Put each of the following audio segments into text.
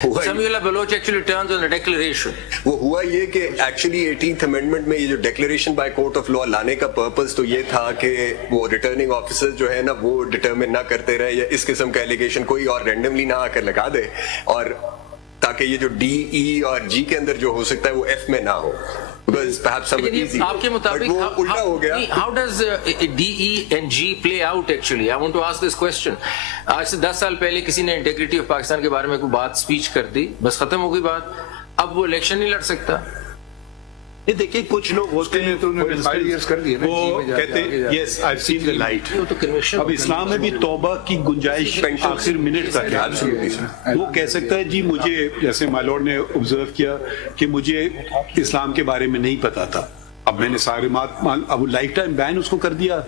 Samuel Baloch actually turns on the declaration. وہ ہوا یہ کہ ایکچولی 18th امینڈمنٹ میں یہ جو declaration by court of law لانے کا پرپز تو یہ تھا کہ وہ ریٹرننگ آفیسر جو ہے نا وہ ڈٹرمن نہ کرتے رہے یا اس قسم کا ایلیگیشن کوئی اور رینڈملی نہ آ کر لگا دے، اور تاکہ یہ جو ڈی ای اور جی کے اندر جو ہو سکتا ہے وہ ایف میں نہ ہو. آپ کے مطابق how does DE and G play out actually? I want to ask this question. آج سے 10 سال پہلے کسی نے انٹیگریٹی آف پاکستان کے بارے میں کوئی بات اسپیچ کر دی، بس ختم ہو گئی بات، اب وہ الیکشن نہیں لڑ سکتا. دیکھیے کچھ لوگ ہوتے ہیں تو وہ کہتے ہیں یس آئی سین دی لائٹ. اب اسلام میں بھی توبہ کی گنجائش آخر منٹ تک ہے. وہ کہہ سکتا ہے جی مجھے، جیسے مائی لارڈ نے آبزرو کیا کہ مجھے اسلام کے بارے میں نہیں پتا تھا، اب میں نے سارے اب لائف ٹائم بین اس کو کر دیا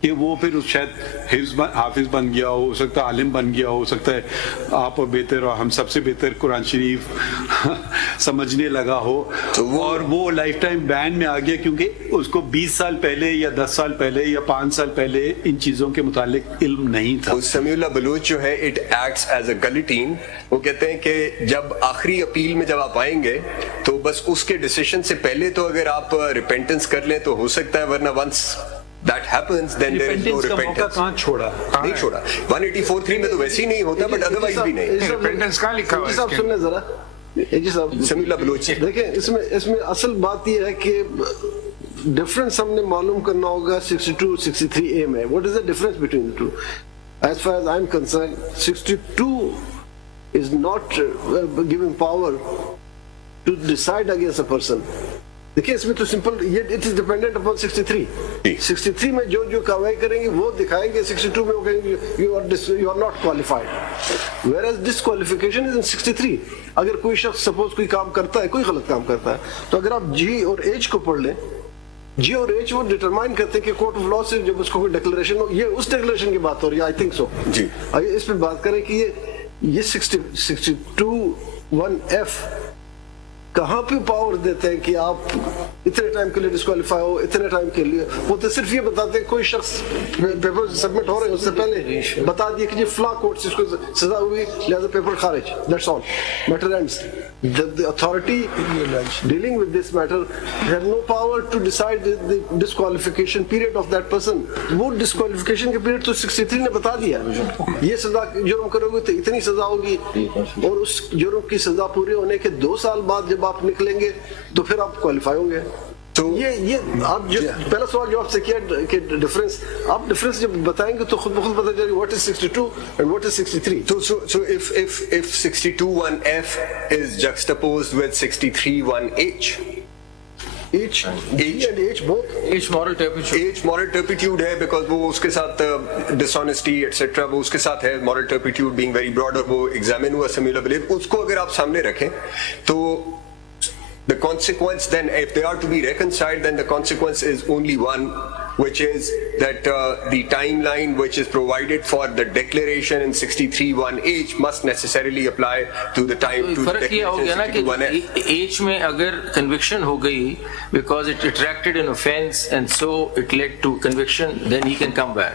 کہ وہ پھر شاید حافظ بن گیا ہو سکتا ہے، عالم بن گیا ہو سکتا ہے، آپ بہتر اور ہم سب سے بہتر قرآن شریف سمجھنے لگا ہو، اور وہ لائف ٹائم بین میں آ گیا کیونکہ اس کو 20 سال پہلے یا 10 سال پہلے یا 5 سال پہلے ان چیزوں کے متعلق علم نہیں تھا. سمیع بلوچ جو ہے اٹ ایکٹس ایز اے گلیٹین. وہ کہتے ہیں کہ جب آخری اپیل میں جب آپ آئیں گے تو بس اس کے ڈیسیشن سے پہلے تو اگر آپ ریپینٹنس کر لیں تو ہو سکتا ہے، ورنہ once that happens then there is no repentance. کہاں چھوڑا؟ نہیں چھوڑا. 184.3 میں تو ویسے ہی نہیں ہوتا، بٹ ادروائز بھی نہیں. ریپینٹنس کہاں لکھا ہوا ہے؟ صاحب سنیں ذرا، جی صاحب سمیع بلوچ دیکھیں، اس میں اصل بات یہ ہے کہ ڈفرنس ہم نے معلوم کرنا ہوگا 62 63A میں. what is the difference between the two? As far as I'm concerned, 62 is not giving power to decide against a person. دیکھیں اس میں تو سمپل یہ اٹ از ڈیپینڈنٹ اپون 63 میں جو کاروائی کریں گے وہ دکھائیں گے، 62 میں وہ کہیں گے you are not qualified. Where is disqualification is in 63. اگر کوئی شخص سپوز کوئی کام کرتا ہے، کوئی غلط کام کرتا ہے، تو اگر آپ جی اور ایچ کو پڑھ لیں، جی اور ایچ وہ ڈٹرمائن کرتے ہیں کہ کورٹ آف لا سے جب اس کو کوئی ڈکلیریشن ہو، یہ اس ڈکلیریشن کی بات ہو رہی ہے آئی تھنک سو. جی اس پہ بات کریں کہ یہ 62(1)(f کہاں پہ پاور دیتے ہیں کہ آپ اتنے ٹائم کے لیے ڈسکوالیفائی ہو، اتنے ٹائم کے لیے. وہ تو صرف یہ بتاتے ہیں کوئی شخص پیپر سبمٹ ہو رہے ہیں اس سے پہلے بتا دیا کہ یہ فلاں کورٹ سے اس کو سزا ہوئی لہذا پیپر خارج. That's all. Matter ends. The authority dealing with this matter have no power to decide the disqualification period of that person. وہ disqualification کے period تو 63 نے بتا دیا. یہ سزا جرم کرو گے تو اتنی سزا ہوگی، اور اس جرم کی سزا پوری ہونے کے 2 سال بعد جب آپ نکلیں گے تو پھر آپ کوالیفائی ہوں گے. تو یہ آپ جو پہلا سوال جو آپ سے کیا کہ ڈفرنس، آپ ڈفرنس جب بتائیں گے تو خود بخود پتہ چلے گا what is 62 and what is 63. So if 62(1)(f is juxtaposed with 63(1)(h, moral turpitude ہے بیکاز وہ اس کے ساتھ ڈسانیسٹی ایٹسٹرا وہ اس کے ساتھ ہے. moral turpitude being very broad، اور وہ ایگزامن ہوا سمیع بلیف. اس کو اگر آپ سامنے رکھیں تو the consequence then, if they are to be reconciled, then the consequence is only one, which is that the timeline which is provided for the declaration in 63(1)(h) must necessarily apply to the time to فرق یہ ہو گیا نا کہ age میں اگر conviction ہو گئی because it attracted an offense and so it led to conviction, then he can come back.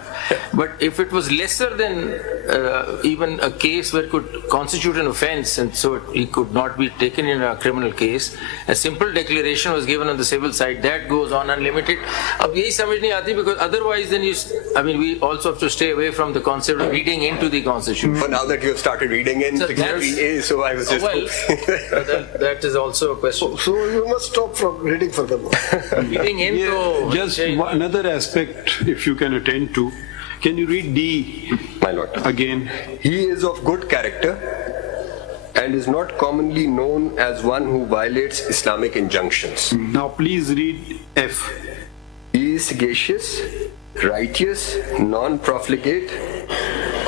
But if it was lesser than even a case where it could constitute an offense and so he could not be taken in a criminal case, a simple declaration was given on the civil side, that goes on unlimited. اب یہی سمجھ نہیں آتی because otherwise then we also have to stay away from the concept of reading into the constitution. But now that you have started reading in 63A, so I was just that is also a question. So you must stop from reading furthermore. Reading in to just another aspect if you can attend to. Can you read D? My lord. Again. He is of good character and is not commonly known as one who violates Islamic injunctions. Now please read F. He is sagacious, righteous, non-profligate,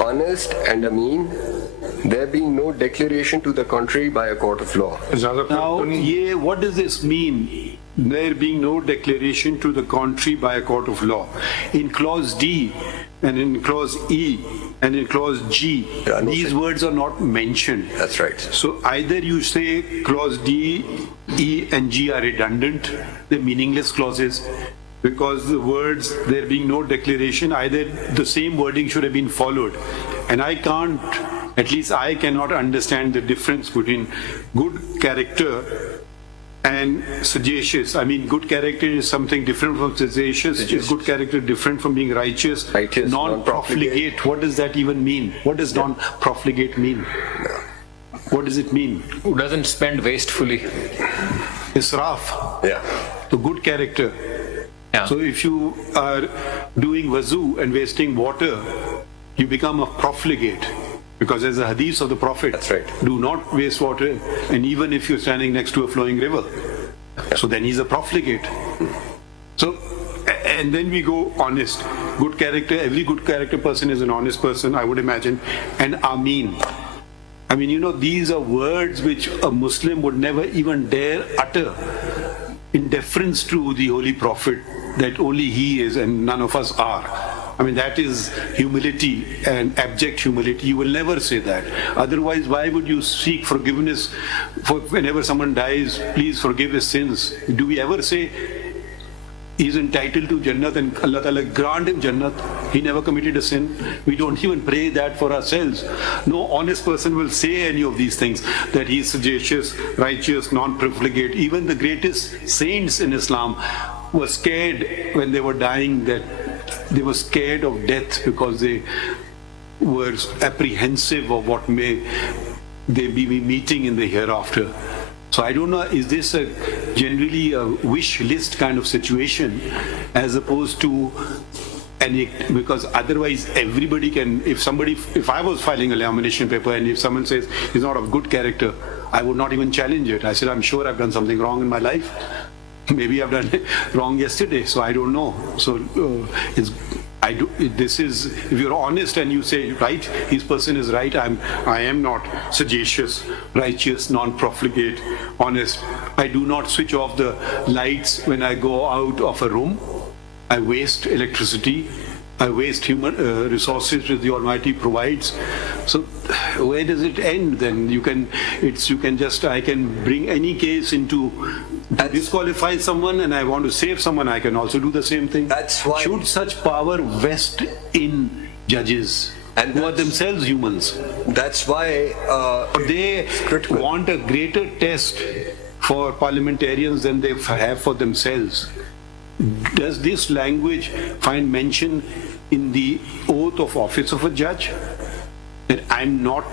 honest and ameen, there being no declaration to the contrary by a court of law. Now, what does this mean? There being no declaration to the contrary by a court of law. In clause D and in clause E and in clause G, these words are not mentioned. That's right. So either you say clause D, E and G are redundant, they're meaningless clauses, because the words there being no declaration, either the same wording should have been followed, and I can't At least I cannot understand the difference between good character and sagacious. I mean, good character is something different from sagacious. Is good character different from being righteous? Non-profligate. What does that even mean? What does non-profligate mean? What does it mean? Who doesn't spend wastefully? Israf. Yeah. So good character. Yeah. So if you are doing wuzu and wasting water, you become a profligate. Because there's a hadith of the Prophet. That's right. Do not waste water. And even if you're standing next to a flowing river. So then he's a profligate. So, and then we go honest. Good character, every good character person is an honest person, I would imagine. And Ameen. I mean, you know, these are words which a Muslim would never even dare utter in deference to the Holy Prophet, that only he is and none of us are. I mean, that is humility and abject humility. You will never say that. Otherwise, why would you seek forgiveness for whenever someone dies? Please forgive his sins. Do we ever say he's entitled to Jannat and Allah Ta'ala grant him Jannat? He never committed a sin. We don't even pray that for ourselves. No honest person will say any of these things, that he is sagacious, righteous, non-profligate. Even the greatest saints in Islam were scared when they were dying, that they were scared of death because they were apprehensive of what may they be meeting in the hereafter. So I don't know, is this generally a wish list kind of situation as opposed to because otherwise everybody can, if I was filing a lamination paper and if someone says he's not of good character, I would not even challenge it. I said, I'm sure I've done something wrong in my life. Maybe I've done it wrong yesterday, so I don't know. So if you're honest and you say, right, this person is right, I am not sagacious, righteous, non-profligate, honest. I do not switch off the lights when I go out of a room. I waste electricity. I waste human resources which the Almighty provides. So where does it end then? I can bring any case into disqualify someone, and I want to save someone, I can also do the same thing. That's why. Should such power vest in judges who are themselves humans? That's why they want a greater test for parliamentarians than they have for themselves. Does this language find mention in the oath of office of a judge? That I'm not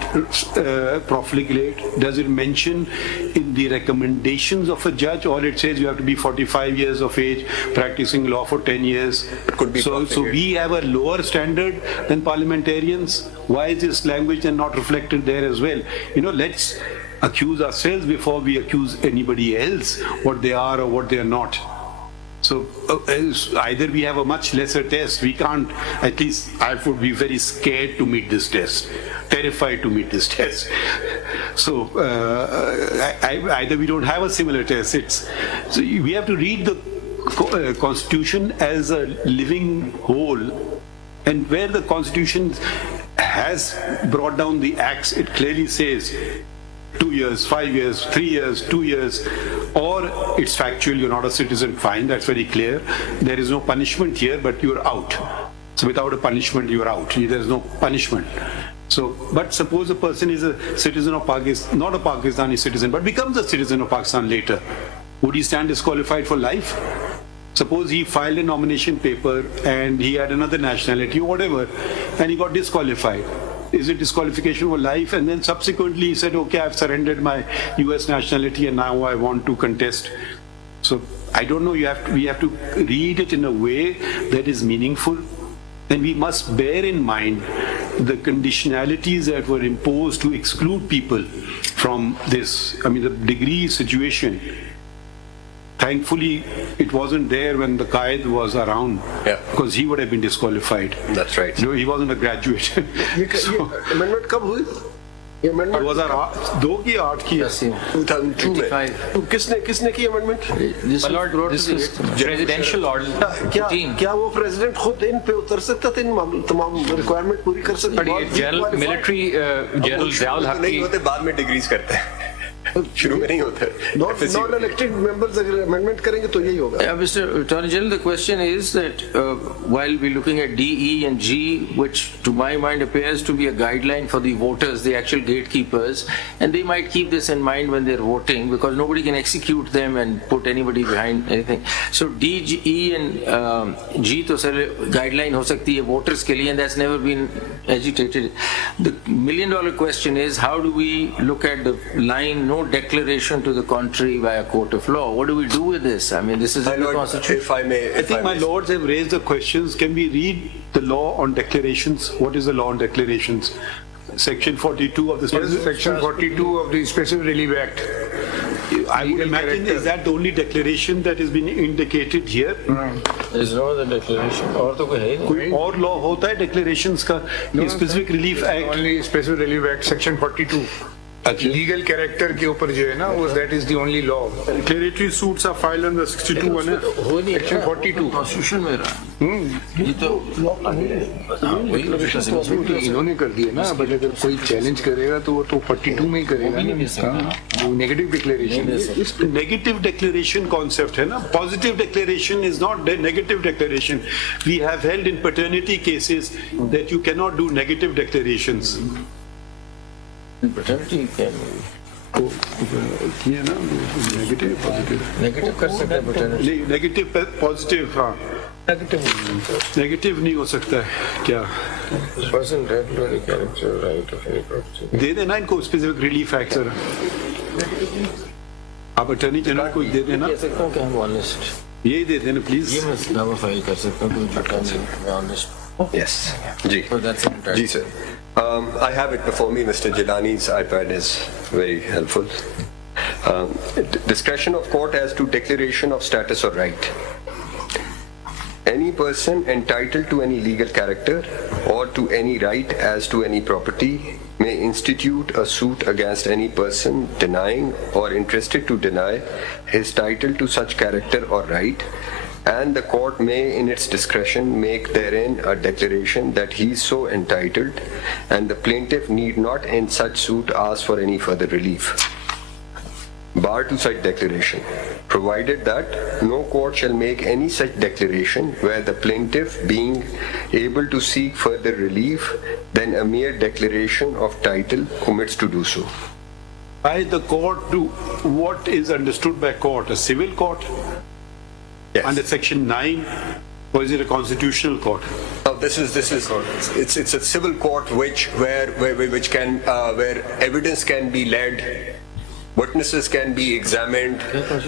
profligate? Does it mention in the recommendations of a judge? All it says you have to be 45 years of age, practicing law for 10 years. It could be so we have a lower standard than parliamentarians. Why is this language then not reflected there as well? You know, let's accuse ourselves before we accuse anybody else what they are or what they are not. So either we have a much lesser test, we can't, at least I would be very scared to meet this test, terrified to meet this test. So either we don't have a similar test, so we have to read the Constitution as a living whole, and where the Constitution has brought down the acts, it clearly says 2 years, 5 years, 3 years, 2 years, or it's factual, you're not a citizen, fine, that's very clear. There is no punishment here, but you're out. So without a punishment, you're out. There's no punishment. So, but suppose a person is a citizen of Pakistan, not a Pakistani citizen, but becomes a citizen of Pakistan later. Would he stand disqualified for life? Suppose he filed a nomination paper and he had another nationality or whatever, and he got disqualified. Is it disqualification for life? And then subsequently he said, okay, I've surrendered my US nationality and now I want to contest. So I don't know, we have to read it in a way that is meaningful. And we must bear in mind the conditionalities that were imposed to exclude people from this. I mean, the degree situation. Thankfully, it wasn't there when the Qaid was around, because he would have been disqualified. That's right. No, he wasn't a graduate. Amendment कब हुई? ये amendment 2002 की 8 की 2002 में. किसने की amendment? This is presidential order. क्या वो president खुद इन पे उतर सकता था, इन तमाम requirement पूरी कर सकता? But ये military general ज़ियाउल हक नहीं होते, बाद में degrees करते हैं. शुरू में नहीं होता है। नॉन इलेक्टेड मेंबर्स अगर अमेंडमेंट करेंगे तो यही होगा। Mr. Attorney General, the question is that while we're looking at D, E and G, which to my mind appears to be a guideline for the voters, the actual gatekeepers, and they might keep this in mind when they're voting because nobody can execute them and put anybody behind anything. So D, E and G to sir guideline ho sakti hai voters ke liye, and that's never been agitated. The $1 million question is, how do we look at the line, no declaration to the contrary by a court of law? What do we do with this? I mean, this is in the Constitution. If I may, I think my lords have raised the questions. Can we read the law on declarations? What is the law on declarations? Section 42 of the Section 42 of the Special Relief Act. I would imagine, is that the only declaration that has been indicated here? There is no other declaration. और तो कोई है नहीं. कोई और law होता है declarations का? ये Specific Relief Act. Only Special Relief Act, Section 42. Legal character के ऊपर जो है ना, वो that is the only law. Declaratory suits are filed under 62(1)(f). Section 42. Constitution में रहा. ये तो इन्होंने कर दिया ना, बट अगर कोई चैलेंज करेगा तो वो तो 42 में ही करेगा ना, वो negative declaration. Negative declaration concept है ना, positive declaration is not the negative declaration. We have held in paternity cases that you cannot do negative declarations. Paternity can किया ना, negative positive. negative कर सकते हैं paternity. Negative positive, हाँ. Negative नहीं हो सकता है क्या? Person regularly character right of any property. दे देना इनको स्पेसिफिक रिलीफ एक्ट सर, आप अटॉर्नी जनरल को दे देना। कह सकता हूँ कि हम ऑनेस्ट, यही दे देना प्लीज। ये मैं दावा फाइल कर सकता हूँ कि झूठा नहीं, मैं ऑनेस्ट। Yes, जी, जी sir. I have it before me. Mr. Jilani's iPad is very helpful. Discretion of court as to declaration of status or right. Any person entitled to any legal character or to any right as to any property may institute a suit against any person denying or interested to deny his title to such character or right, and the court may in its discretion make therein a declaration that he is so entitled, and the plaintiff need not in such suit ask for any further relief. Bar to such declaration, provided that no court shall make any such declaration where the plaintiff, being able to seek further relief than a mere declaration of title, omits to do so. By the court, to what is understood by court? A civil court? Yes. Under Section 9, or is it a constitutional court? No, this is it's a civil court where evidence can be led, witnesses can be examined,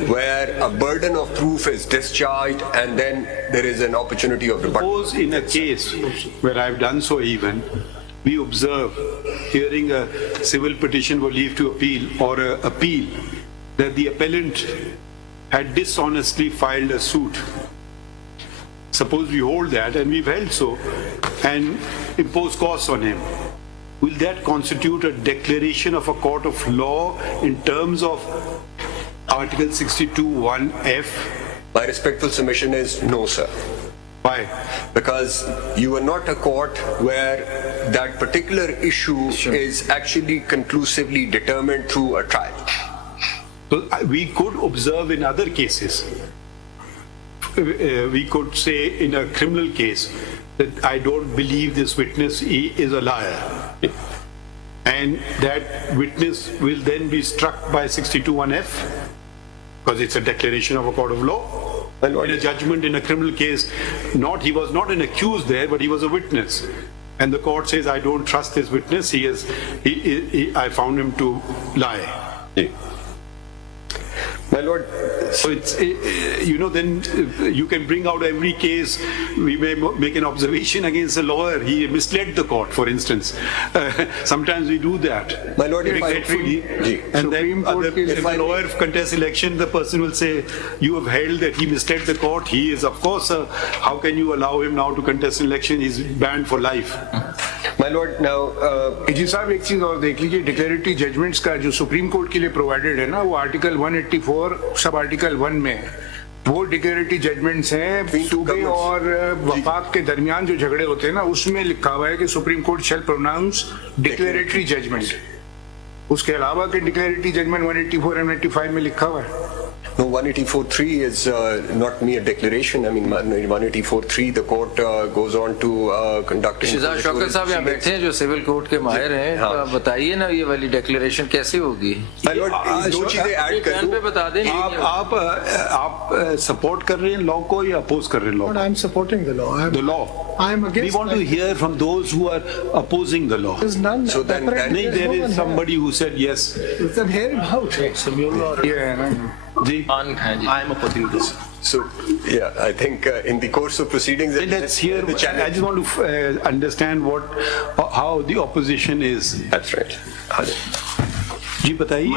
where a burden of proof is discharged, and then there is an opportunity of rebuttal. Suppose in a case where I've done so even, we observe hearing a civil petition for leave to appeal or an appeal that the appellant had dishonestly filed a suit. Suppose we hold that, and we've held so, and impose costs on him. Will that constitute a declaration of a court of law in terms of Article 62(1)(f)? My respectful submission is no, sir. Why? Because you are not a court where that particular issue is actually conclusively determined through a trial. So we could observe in other cases. We could say in a criminal case that I don't believe this witness is a liar. And that witness will then be struck by 62(1)(f) because it's a declaration of a court of law. In a judgment in a criminal case, he was not an accused there, but he was a witness. And the court says, I don't trust this witness, I found him to lie. Yeah. My lord, so it's, then you can bring out every case. We may make an observation against a lawyer. He misled the court, for instance. Sometimes we do that. My lord, regretfully. And then if a lawyer contests election, the person will say, you have held that he misled the court. He is, of course, how can you allow him now to contest election? He's banned for life. My lord, now, जी साहब एक चीज और देख लीजिए, declaratory judgements का जो supreme court के लिए प्रोवाइडेड है ना, वो आर्टिकल 184 सब आर्टिकल 1 में वो डिक्लेरेटरी जजमेंट्स हैं सूबे और वफाक के दरमियान जो झगड़े होते हैं ना, उसमें लिखा हुआ है कि supreme court shall pronounce declaratory judgment. اس کے علاوہ کہ ڈکلیریٹی ججمنٹ 184 and 185 میں لکھا ہوا ہے. No, 184.3 is not mere declaration. I mean, 184.3, the court goes on to conduct. Shahzad شوکت صاحب یہاں بیٹھے ہیں جو سول کورٹ کے ماہر ہیں, بتائیے نا یہ والی ڈیکلیریشن کیسے ہوگی؟ دو چیزیں ایڈ کر دوں. بتا دیں. آپ سپورٹ کر رہے ہیں لا کو یا اپوز کر رہے ہیں لا؟ I am supporting the law. The law. I am against. We want to hear from those who are opposing the law. There's none. So then There is somebody who said yes. Then hear him out. I am opposing this. So, yeah, I think in the course of proceedings, Let's hear. the challenge. I just want to understand how the opposition is. That's right. جی بتائیے.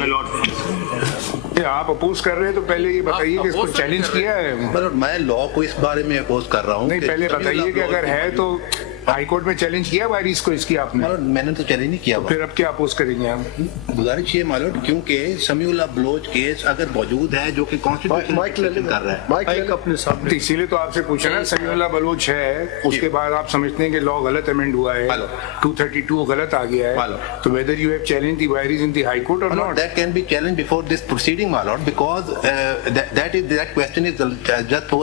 آپ oppose کر رہے ہیں تو پہلے یہ بتائیے کہ اس کو چیلنج کیا ہے. میں لا کو اس بارے میں اپوز کر رہا ہوں. نہیں, پہلے بتائیے کہ اگر ہے تو ہائی کورٹ میں چیلنج کیا وائریس کو اس کی آپ نے؟ میں نے تو چیلنج نہیں کیا. پھر اب کیا اپوز کریں گے آپ؟ گزارش یہ مالوٹ کیونکہ سمیع اللہ بلوچ کیس اگر موجود ہے جو کہ کانسٹیٹیوشن کر رہا ہے, اسی لیے تو آپ سے پوچھا نا. سمیع اللہ بلوچ ہے, اس کے بعد آپ سمجھتے ہیں کہ لا غلط امینڈ ہوا ہے, 232 غلط آ گیا ہے, تو whether you have challenged the vairies in the high court or not? That can be challenged before this proceeding, my lord, because that question is just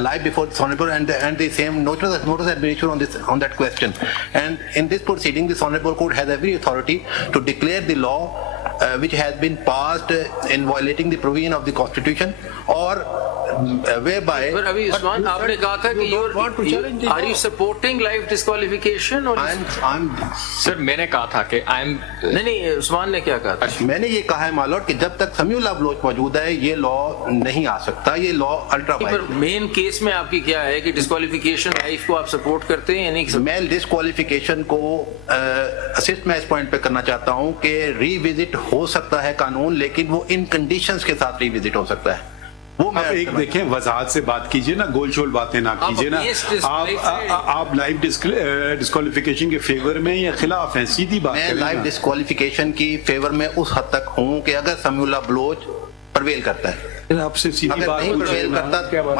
alive before the Honorable and the same notice administration on that question. And in this proceeding, this Honorable Court has every authority to declare the law which has been passed in violating the provision of the Constitution or whereby. But ابھی عثمان آپ نے کہا تھا کہ are you supporting life disqualification or سر میں نے کہا تھا کہ نہیں عثمان نے کیا کہا تھا؟ میں نے یہ کہا ہے مالوٹ کہ جب تک سمیع اللہ بلوچ موجود ہے یہ لا نہیں آ سکتا. یہ لا الٹرا وائلنٹ. مین کیس میں آپ کی کیا ہے کہ ڈسکوالیفیکیشن لائف کو آپ سپورٹ کرتے ہیں یا نہیں؟ میں ڈسکوالیفیکیشن کو اسسٹ میں اس پوائنٹ پہ کرنا چاہتا ہوں کہ ری وزٹ ہو سکتا ہے قانون, لیکن وہ ان کنڈیشنز کے ساتھ ری وزٹ ہو سکتا ہے. وہ میں ایک دیکھیں وضاحت سے بات کیجئے نا, گول شول باتیں نہ کیجئے نا. آپ لائف ڈسکوالیفیکیشن کے فیور میں یا خلاف ہیں؟ سیدھی بات کریں. میں لائف ڈسکوالیفیکیشن کی فیور میں اس حد تک ہوں کہ اگر سمیع اللہ بلوچ پرویل کرتا ہے. آپ سے سیدھی بات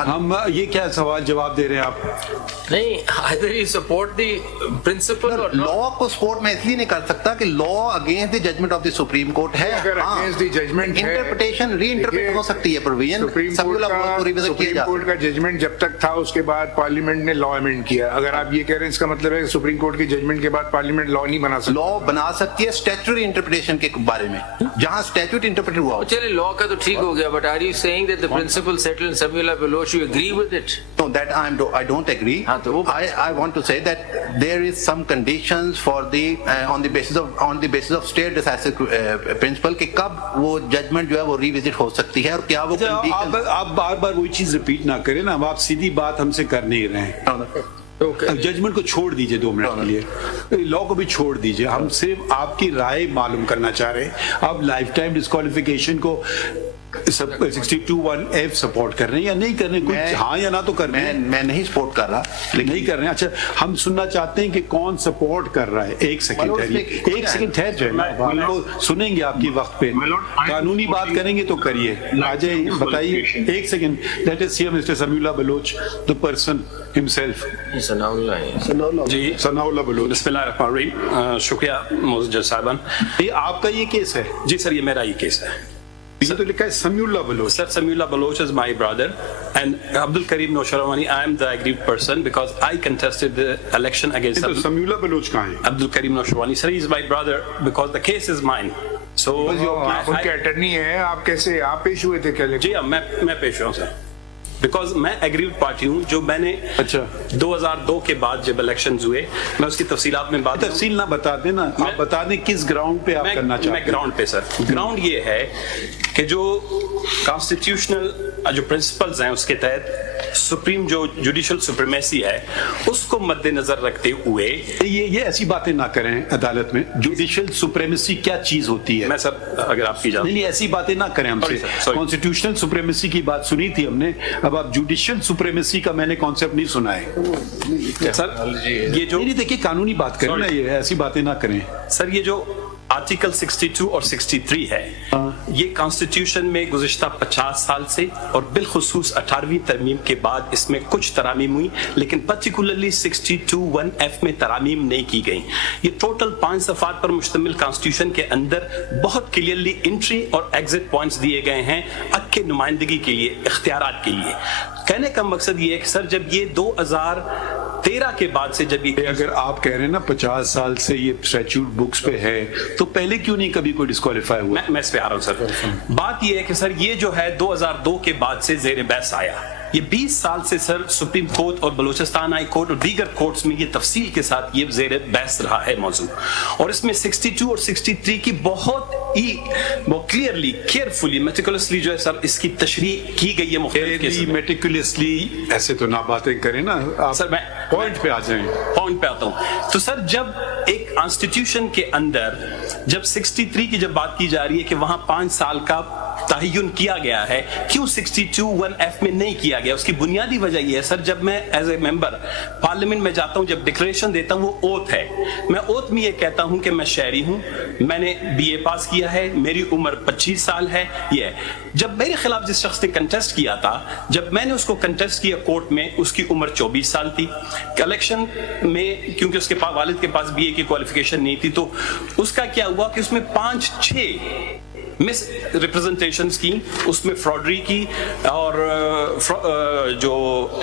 ہم یہ کیا سوال جواب دے رہے ہیں آپ؟ نہیں, either you support the principle or not. لا کو سپورٹ میں اس لیے نہیں کر سکتا کہ law against the judgment of the supreme court ہے. اگر اگینسٹ دی ججمنٹ ہے, انٹرپریٹیشن ری انٹرپریٹ ہو سکتی ہے پروویژن. سپریم کورٹ کا ججمنٹ جب تک تھا اس کے بعد پارلیمنٹ نے لا امینڈ کیا. اگر آپ یہ کہہ رہے ہیں اس کا مطلب ہے کہ سپریم کورٹ کی ججمنٹ کے بعد پارلیمنٹ لا نہیں بنا سکتی. لا بنا سکتی ہے اسٹیچوٹری انٹرپریٹیشن کے بارے میں, جہاں اسٹیچوٹ انٹرپریٹ ہوا. چلے لا کا تو ٹھیک ہو گیا, but are you saying that the principle settled in Sami'ul Baloch, you agree with it? No, that I don't agree. I want to say that there is some conditions for the on the basis of state decisive principle کہ کب وہ judgment جو ہے وہ revisit ہو سکتی ہے اور کیا وہ کنڈیشن. آپ بار بار وہی چیز ریپیٹ نہ کریں نا, آپ سیدھی بات ہم سے کر نہیں رہے ہیں. ججمنٹ کو چھوڑ دیجئے 2 منٹ کے لیے, لا کو بھی چھوڑ دیجئے. ہم صرف آپ کی رائے معلوم کرنا چاہ رہے ہیں. آپ لائف ٹائم ڈسکوالیفیکیشن کو 62(1)(f سپورٹ کر رہے ہیں یا نہیں کر رہے ہیں؟ کچھ ہاں یا نہ تو کر رہے ہیں. میں نہیں سپورٹ کر رہا, نہیں کر رہے ہیں. اچھا, ہم سننا چاہتے ہیں کہ کون سپورٹ کر رہا ہے. ایک سیکنڈ ٹھہر جائے, سنیں گے آپ کی وقت پہ. قانونی بات کریں گے تو کریے. آ جائیں, بتائیے. ایک second, let us hear Mr Sami Ullah Baloch, the person himself. جی, ثناء اللہ بلوچ. بسم اللہ الرحمن الرحیم. شکریہ معزز صاحبان. یہ آپ کا یہ کیس ہے؟ جی سر, یہ میرا یہ کیس ہے. یہ تو لکھا ہے سمیع Ullah Baloch. Sir, Sami'ul Baloch is my brother, and Abdul Karim Nosharawani, I am the aggrieved person because I contested the election against. تو سمیع اللہ بلوچ کہاں ہے؟ Abdul Karim Nosharawani, sir, he is my brother because the case is mine. So آپ ان کے attorney ہیں, آپ کیسے آپ پیش ہوئے تھے؟ جی ہاں, میں پیش ہوا ہوں سر, بیکاز میں ایگریوڈ پارٹی ہوں. جو میں نے 2002 کے بعد جب الیکشنز ہوئے, میں اس کی تفصیلات میں بات تفصیل نہ بتا دیں نا, آپ بتا دیں کس گراؤنڈ پہ آپ کرنا چاہتے ہیں. میں گراؤنڈ پہ سر, گراؤنڈ یہ ہے کہ جو کانسٹیٹیوشنل جو پرنسپلز ہیں اس کے تحت سپریم جو جوڈیشل سپریمیسی ہے اس کو مد نظر رکھتے ہوئے یہ ایسی باتیں نہ کریں عدالت میں. جوڈیشل سپریمیسی کیا چیز ہوتی ہے؟ میں سر اگر آپ کی اجازت. نہیں, ایسی باتیں نہ کریں ہم سے. کانسٹیٹیوشنل سپریمیسی کی بات سنی تھی ہم نے, اب آپ جوڈیشل سپریمیسی کا میں نے کانسیپٹ نہیں سنا ہے. سر یہ جو دیکھیے قانونی بات کریں نا, یہ ایسی باتیں نہ کریں. سر یہ جو आर्टिकल 62 और 63 है, ये कॉन्स्टिट्यूशन में गुज़िश्ता 50 साल से और बिलखुसूस 18वीं तरमीम के बाद इसमें कुछ तरामीम हुई, लेकिन पर्टिकुलरली 62(1)(f) में तरामीम नहीं की गई। ये टोटल 5 सफ़ात पर मुश्तमिल कॉन्स्टिट्यूशन के अंदर बहुत क्लियरली एंट्री और एग्जिट पॉइंट्स दिए गए हैं हक के नुमाइंदगी के लिए, इख्तियारात के लिए। कहने का मकसद ये है कि सर जब ये 2013 के बाद से जब ये, अगर आप कह रहे हैं ना 50 साल से ये स्टैट्यूट बुक्स पे है, तो पहले क्यों नहीं कभी कोई डिस्क्वालीफाई हुआ? मैं इस पे आ रहा हूँ सर। बात ये है कि सर ये जो है 2002 के बाद से ज़ेर बहस आया। ये 20 साल से सर सुप्रीम कोर्ट और बलूचिस्तान हाई कोर्ट और दीगर कोर्ट्स में ये तफसील के साथ ये ज़ेर बहस रहा है मौजू, और इसमें 62 और 63 की बहुत क्लियरली, केयरफुली, मेटिकुलसली जो है सर इसकी तशरीह की गई है। मेटिकुलसली ऐसे तो ना बातें करें ना आप, सर मैं पॉइंट पे आ जाएं। पॉइंट पे आता हूँ। तो सर जब एक कॉन्स्टिट्यूशन के अंदर जब 63 की जब बात की जा रही है कि वहां 5 साल का तयन किया गया है, क्यों 62(1)(f) में नहीं किया गया? उसकी बुनियादी वजह यह है सर, जब मैं एज ए मेंबर पार्लियामेंट में जाता हूं, जब डिक्लेरेशन देता हूं, वो ओथ है। मैं ओथ में ये कहता हूं कि मैं शहरी हूं, मैंने BA पास किया है, मेरी उम्र 25 साल है। ये जब मेरे खिलाफ जिस शख्स ने कंटेस्ट किया था, जब मैंने उसको कंटेस्ट किया कोर्ट में, उसकी उम्र 24 साल थी। कलेक्शन में क्योंकि उसके पास वालिद के पास BA की क्वालिफिकेशन नहीं थी, तो उसका क्या हुआ कि उसमें 5-6 मिस रिप्रेजेंटेशंस की, उसमें फ्रॉडरी की, और जो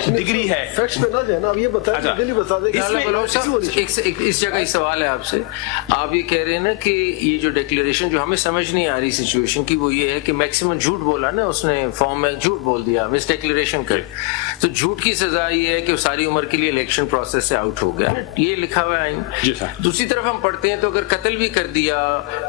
डिग्री है फैक्ट्स पे ना जाए ना, अब ये बता दें इस जगह सवाल है आपसे। आप ये कह रहे हैं ना कि ये जो डिक्लेरेशन जो हमें समझ नहीं आ रही सिचुएशन की, वो ये है कि मैक्सिमम झूठ बोला ना उसने, फॉर्म में झूठ बोल दिया, मिस डिक्लेरेशन कर, तो झूठ की सजा ये है कि सारी उम्र के लिए इलेक्शन प्रोसेस से आउट हो गया। ये लिखा हुआ है आइन। दूसरी तरफ हम पढ़ते हैं तो अगर कत्ल भी कर दिया,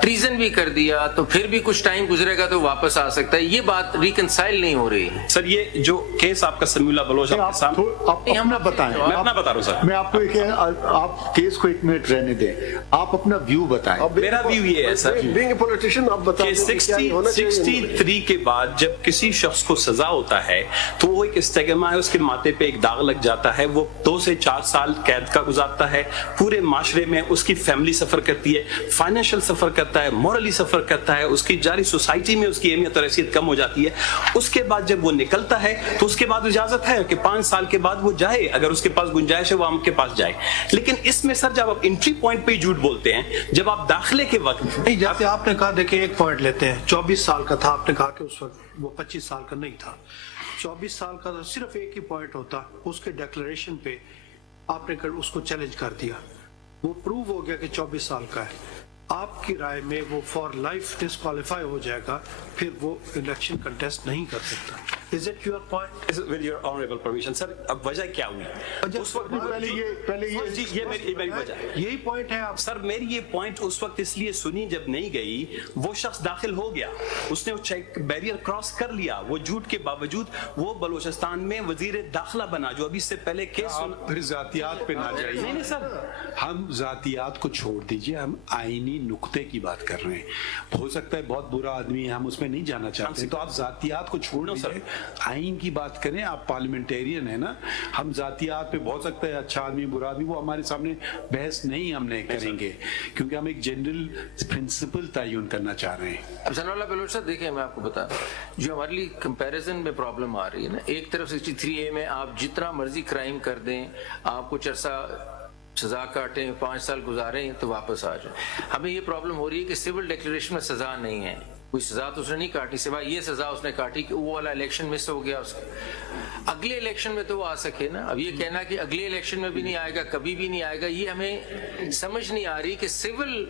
ट्रीजन भी कर दिया, तो फिर भी कुछ टाइम गुजरेगा तो वापस आ सकता है। ये बात रिकंसाइल नहीं हो रही है सर। ये जो केस आपका समीउल्लाह बलोच आपके सामने, आप अपना बताएं। मैं अपना बता रहा हूं सर। मैं आपको एक, आप केस को 1 मिनट रहने दें, आप अपना व्यू बताएं। मेरा व्यू ये है सर, बीइंग अ पॉलिटिशियन आप बताएं 63 के बाद जब किसी शख्स को सजा होता है तो वो एक स्टिग्मा है, उसके माथे पे एक दाग लग जाता है, वो 2 से 4 साल कैद का गुजारता है, पूरे माशरे में उसकी फैमिली सफर करती है, फाइनेंशियल सफर करता है, मॉरली सफर करता है, उसकी जारी सोसाइटी में उसकी अहमियत और हैसियत कम हो जाती है। उसके बाद जब वो निकलता है तो उसके बाद इजाजत है कि 5 साल के बाद वो जाए, अगर उसके पास गुंजाइश है वो आपके पास जाए। लेकिन इसमें सर जब आप एंट्री पॉइंट पे झूठ बोलते हैं, जब आप दाखिले के वक्त नहीं, जैसे आपने कहा, देखिए एक पॉइंट लेते हैं, 24 साल का था, आपने कहा कि उस वक्त वो 25 साल का नहीं था। 24 साल का तो सिर्फ एक ही पॉइंट होता, उसके डिक्लेरेशन पे आपने उसको चैलेंज कर दिया, वो प्रूव हो गया कि 24 साल का है। आपकी राय में वो फॉर लाइफ डिस्क्वालीफाई हो जाएगा, फिर वो इलेक्शन कंटेस्ट नहीं कर सकता। Is it your point? With your honourable permission sir, अब वजह क्या हुई उस वक्त? पहले ये मेरी वजह यही पॉइंट है आप सर। मेरी ये पॉइंट उस वक्त इसलिए सुनी जब नहीं गई, वो शख्स दाखिल हो गया, उसने चेक बैरियर क्रॉस कर लिया, वो झूठ के बावजूद वो बलूचिस्तान में वजीर दाखिला बना, जो अभी से पहले केस। फिर जातियात पे ना जाइए। नहीं सर, हम जातियात को छोड़ दीजिए, हम आईनी नुक्ते की बात कर रहे हैं। हो सकता है बहुत बुरा आदमी है, हम उसमें नहीं जाना चाहते, तो आप जातियात को छोड़ दीजिए, आइन की बात करें। आप पार्लियामेंटेरियन है ना, हम जातियात पे बहुत सकता है अच्छा आदमी बुरा आदमी, वो हमारे सामने बहस नहीं हमने करेंगे, क्योंकि हम एक जनरल प्रिंसिपल तयन करना चाह रहे हैं। अब सनाउल्लाह बलोच साहब देखिए, मैं आपको बता, जो हमारे लिए कंपैरिजन में प्रॉब्लम आ रही है ना, एक तरफ 63A में आप जितना मर्जी क्राइम कर दें, आप कुछ अर्सा सजा काटें, 5 साल गुजारें तो वापस आ जाए। हमें ये प्रॉब्लम हो रही है कि सिविल डिक्लेरेशन में सजा नहीं है, कोई सजा तो उसने नहीं काटी, सिवाय ये सजा उसने काटी कि वो वाला इलेक्शन मिस हो गया उसका, अगले इलेक्शन में तो वो आ सके ना। अब ये कहना कि अगले इलेक्शन में भी नहीं आएगा, कभी भी नहीं आएगा, ये हमें समझ नहीं आ रही कि सिविल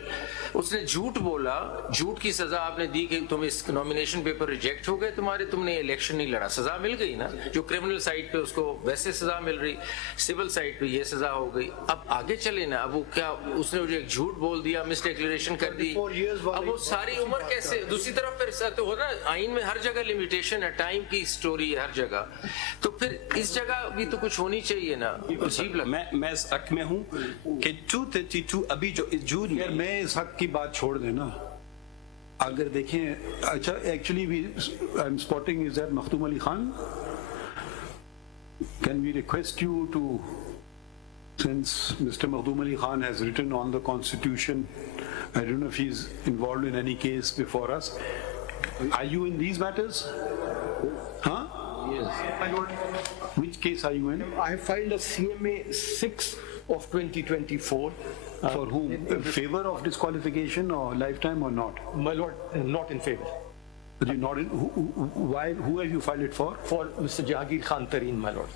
उसने झूठ बोला, झूठ की सजा आपने दी कि तुम इस नॉमिनेशन पेपर रिजेक्ट हो गए तुम्हारे, तुमने इलेक्शन नहीं लड़ा, सजा मिल गई ना। जो क्रिमिनल साइड पे उसको वैसे सजा मिल रही, सिविल साइड पे ये सजा हो गई। अब आगे चले ना, अब वो क्या, उसने मुझे एक झूठ बोल दिया, मिस डिक्लेरेशन कर दी, अब वो सारी उम्र कैसे। दूसरी तरफ फिर तो हो ना, आइन में हर जगह लिमिटेशन है, टाइम की स्टोरी है हर जगह, तो फिर इस जगह भी तो कुछ होनी चाहिए ना। अजीब लगा। मैं इस हक में हूं कि 232 अभी जो जून में, मैं इस हक की बात छोड़ देना, अगर देखें, अच्छा actually I am spotting is that Makhdoom Ali Khan, can we request you to, since Mr. Makhdoom Ali Khan has written on the constitution I don't know if he's involved in any case before us. Are you in these matters? Huh? Yes. My lord. Which case are you in? I have filed a CMA 6 of 2024. For whom? In favor of disqualification or lifetime or not? My lord, not in favor. You're not in, why? Who have you filed it for? For Mr. Jahangir Khan Tareen, my lord.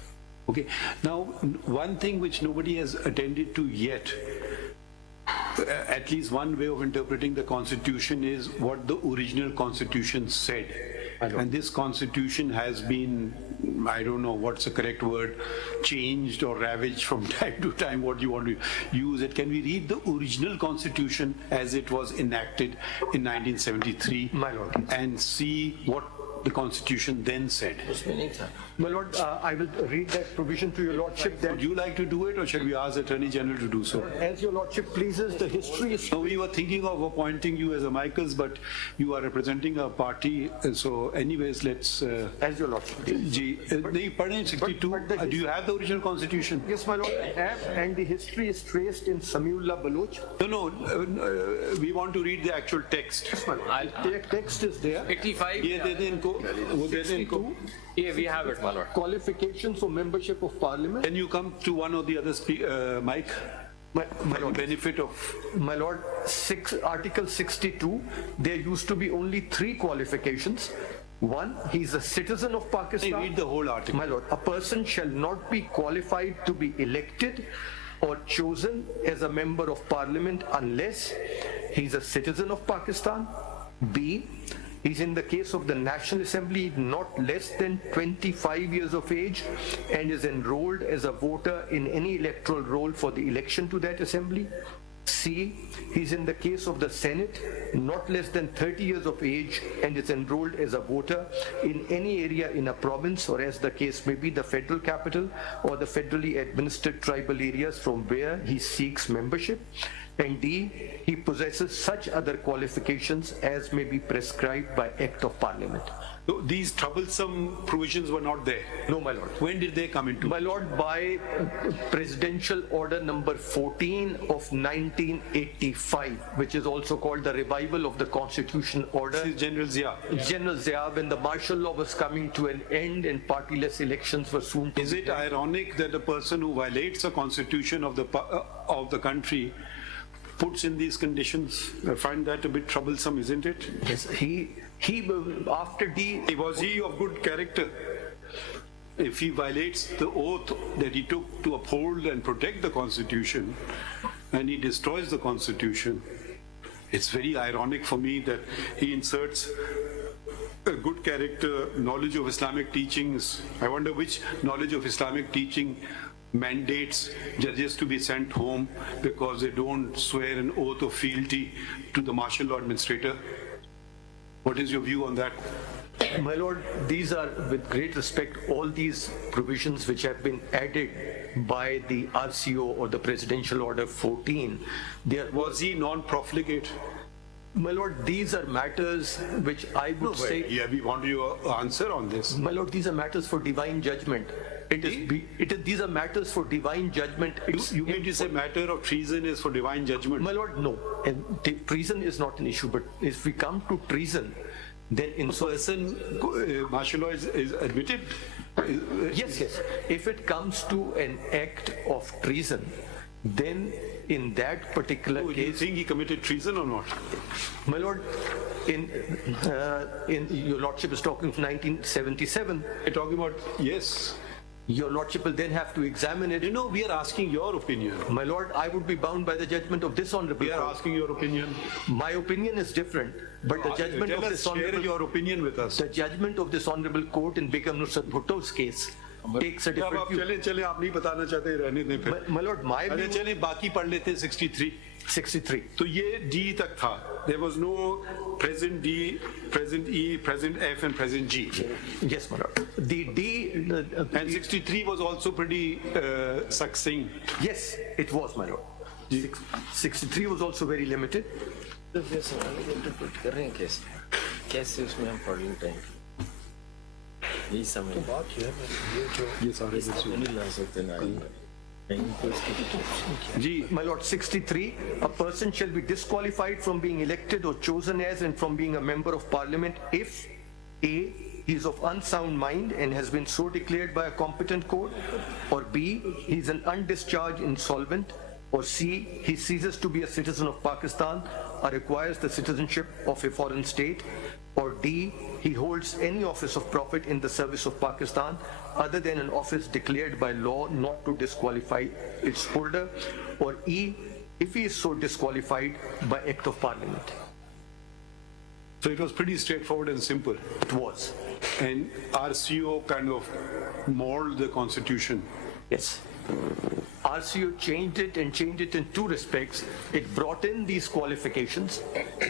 Okay. Now, one thing which nobody has attended to yet, at least one way of interpreting the Constitution is what the original Constitution said. And this Constitution has been, I don't know what's the correct word, changed or ravaged from time to time, what you want to use it. Can we read the original Constitution as it was enacted in 1973? My lord. And see what the Constitution then said? My lord, I will read that provision to your lordship. Would you like to do it, or shall we ask the Attorney General to do so? As your lordship pleases, the history is... No, we were thinking of appointing you as a Michaels, but you are representing a party, so anyways, let's... as your lordship pleases. Pardon, 62, do you have the original Constitution? Yes, my lord, I have, and the history is traced in Samiullah Baloch. No, we want to read the actual text. Yes, my lord. The text is there. 85. Yeah, we have it, my lord. Qualifications for membership of parliament. Can you come to one or the other mic? My lord, benefit of... My lord, Article 62, there used to be only 3 qualifications. One, he's a citizen of Pakistan. Read the whole article. My lord, a person shall not be qualified to be elected or chosen as a member of parliament unless he's a citizen of Pakistan. B, he's in the case of the National Assembly not less than 25 years of age and is enrolled as a voter in any electoral roll for the election to that assembly. C, he's in the case of the Senate not less than 30 years of age and is enrolled as a voter in any area in a province, or as the case may be, the federal capital or the federally administered tribal areas from where he seeks membership. And D, he possesses such other qualifications as may be prescribed by Act of Parliament. So these troublesome provisions were not there? No, my lord. When did they come into? My lord, by Presidential Order number 14 of 1985, which is also called the Revival of the Constitution Order. This is General Zia. General Zia, when the martial law was coming to an end and partyless elections were soon to Is it ironic that a person who violates the constitution of the country puts in these conditions? I find that a bit troublesome, isn't it? Yes, he after was he of good character? If he violates the oath that he took to uphold and protect the Constitution, and he destroys the Constitution, it's very ironic for me that he inserts a good character, knowledge of Islamic teachings. I wonder which knowledge of Islamic teaching mandates judges to be sent home because they don't swear an oath of fealty to the martial law administrator. What is your view on that? My lord, these are, with great respect, all these provisions which have been added by the RCO or the Presidential Order 14. Was he non-profligate? My lord, these are matters which I would say... Yeah, we want your answer on this. My lord, these are matters for divine judgment. These are matters for divine judgment. You mean to say matter of treason is for divine judgment? My lord, no. And treason is not an issue, but if we come to treason, then in person, martial law is admitted? Yes. If it comes to an act of treason, then in that particular case... Do you think he committed treason or not? My lord, in your lordship is talking of 1977. You're talking about, yes. Your lordship will then have to examine it. You know, we are asking your opinion. My lord, I would be bound by the judgment of this honorable court. We are asking your opinion. My opinion is different, but the judgment of this honorable... Share your opinion with us. The judgment of this honorable court in Begum Nusrat Bhutto's case takes a different view. चले आप नहीं बताना चाहते रहने दें फिर. My lord, my view... चले बाकी पढ़ लेते 63. तो ये D तक था. There was no present D, present E, present F and present G. Yes, my lord. The D... and 63 was also pretty succinct. Yes, it was, my lord. 63 was also very limited. कैसे उसमें हम पढ़ लेते हैं यही समझ ये सारे नहीं ला सकते ना My Lord, 63, a person shall be disqualified from being elected or chosen as and from being a member of parliament if A, he is of unsound mind and has been so declared by a competent court, or B, he is an undischarged insolvent, or C, he ceases to be a citizen of Pakistan or acquires the citizenship of a foreign state, or D, he holds any office of profit in the service of Pakistan other than an office declared by law not to disqualify its holder, or E, if he is so disqualified by act of parliament. So it was pretty straightforward and simple. It was. And RCO kind of molded the constitution. Yes. RCO changed it and changed it in two respects. It brought in these qualifications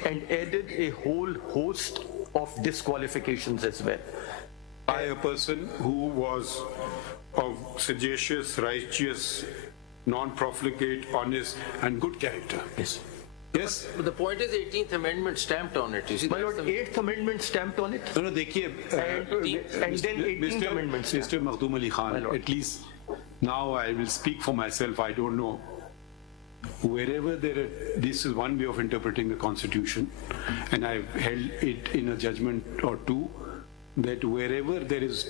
and added a whole host of disqualifications as well. By a person who was of sagacious, righteous, non-profligate, honest, and good character. Yes. Yes. But the point is, 18th Amendment stamped on it. You see, My Lord, 8th Amendment stamped on it. No, देखिए, and then 18th Amendment stamped. Mr. Makhdoom Ali Khan, at least now I will speak for myself. I don't know. Wherever this is one way of interpreting the Constitution, and I've held it in a judgment or two, that wherever there is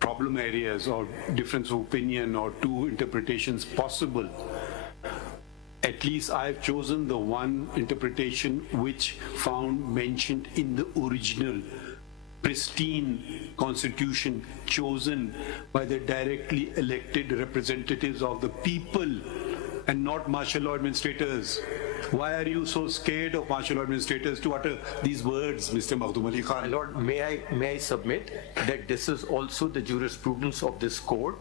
problem areas or difference of opinion or two interpretations possible, at least I've chosen the one interpretation which found mentioned in the original pristine constitution chosen by the directly elected representatives of the people and not martial law administrators. Why are you so scared of martial law administrators to utter these words, Mr. Makhdoom Ali Khan? My Lord, may I submit that this is also the jurisprudence of this court.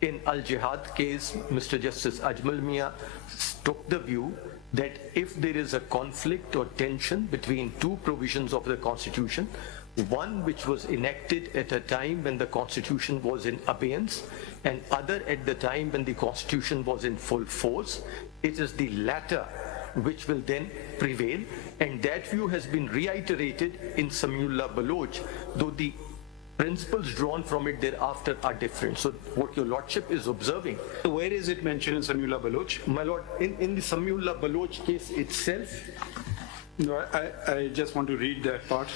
In Al-Jihad case, Mr. Justice Ajmal Mia took the view that if there is a conflict or tension between two provisions of the Constitution, one which was enacted at a time when the Constitution was in abeyance and other at the time when the Constitution was in full force, it is the latter which will then prevail, and that view has been reiterated in Samiullah Baloch, though the principles drawn from it thereafter are different. So what your Lordship is observing. Where is it mentioned in Samiullah Baloch? My Lord, in the Samiullah Baloch case itself. No, I just want to read that part.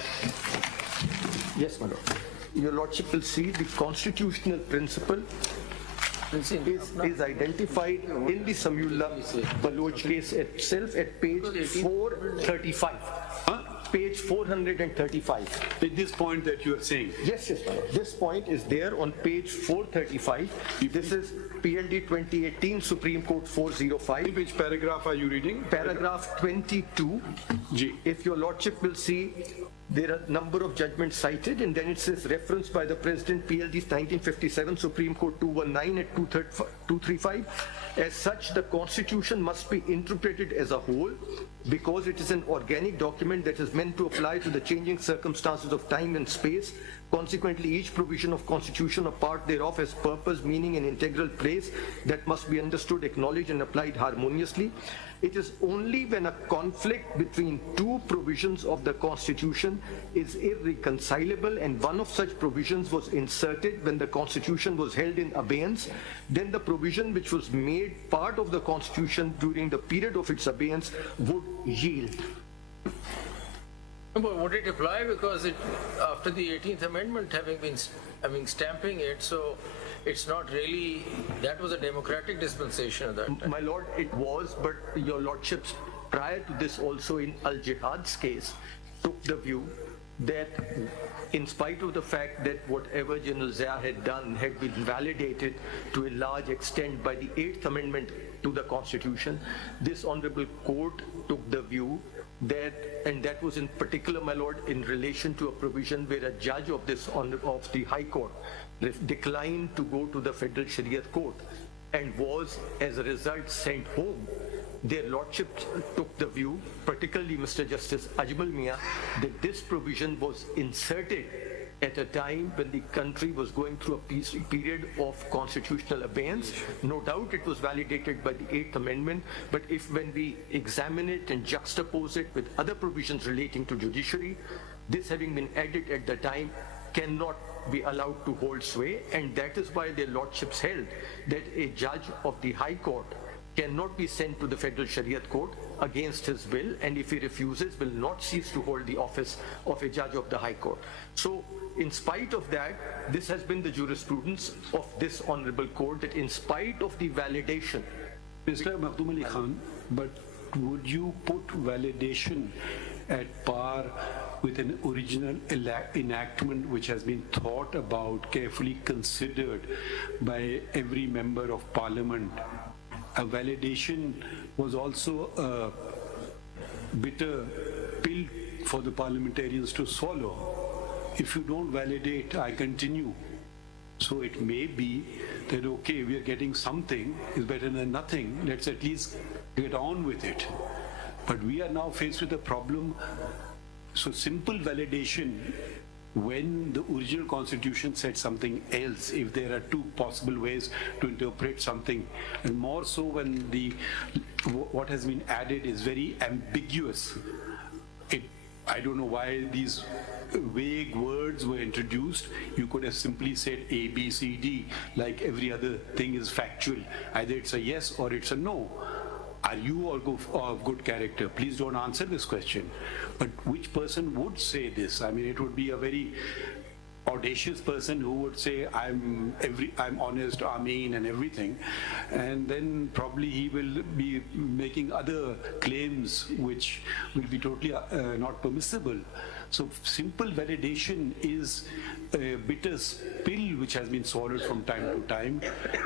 Yes, my Lord. Your Lordship will see the constitutional principle is identified in the Samiullah Baloch case itself at page 435. Page 435. This point that you are saying. Yes, my Lord. This point is there on page 435. This is PLD 2018 Supreme Court 405. Which paragraph are you reading? Paragraph 22. G. If your Lordship will see, there are a number of judgments cited, and then it says referenced by the President, PLD 1957 Supreme Court 219 at 235. As such, the Constitution must be interpreted as a whole because it is an organic document that is meant to apply to the changing circumstances of time and space. Consequently, each provision of Constitution or part thereof has purpose, meaning, and integral place that must be understood, acknowledged, and applied harmoniously. It is only when a conflict between two provisions of the Constitution is irreconcilable and one of such provisions was inserted when the Constitution was held in abeyance, then the provision which was made part of the Constitution during the period of its abeyance would yield. But would it apply? Because after the 18th Amendment having stamping it, so it's not really, that was a democratic dispensation at that time. My Lord, it was, but your Lordships prior to this also in Al-Jihad's case took the view that in spite of the fact that whatever General Zia had done had been validated to a large extent by the 8th Amendment to the Constitution, this Honorable Court took the view that, and that was in particular, my Lord, in relation to a provision where a judge of the High Court declined to go to the Federal Shariat Court and was as a result sent home. Their Lordships took the view, particularly Mr. Justice Ajmal Mia, that this provision was inserted at a time when the country was going through a period of constitutional abeyance. No doubt it was validated by the 8th Amendment, but when we examine it and juxtapose it with other provisions relating to judiciary, this having been added at the time cannot be allowed to hold sway, and that is why their lordships held that a judge of the High Court cannot be sent to the Federal Shariat Court against his will, and if he refuses, will not cease to hold the office of a judge of the High Court. So, in spite of that, this has been the jurisprudence of this Honorable Court, that in spite of the validation. Mr. Makhdoom Ali Khan, but would you put validation at par with an original enactment which has been thought about, carefully considered by every member of Parliament? A validation was also a bitter pill for the parliamentarians to swallow. If you don't validate, I continue. So it may be that, okay, we are getting something, is better than nothing, let's at least get on with it. But we are now faced with a problem. So simple validation, when the original constitution said something else, if there are two possible ways to interpret something, and more so when what has been added is very ambiguous. I don't know why these vague words were introduced. You could have simply said A, B, C, D, like every other thing is factual. Either it's a yes or it's a no. Are you all of good character? Please don't answer this question. But which person would say this? I mean, it would be a very audacious person who would say, I'm honest, Ameen, and everything. And then probably he will be making other claims which will be totally not permissible. So simple validation is a bitter pill which has been swallowed from time to time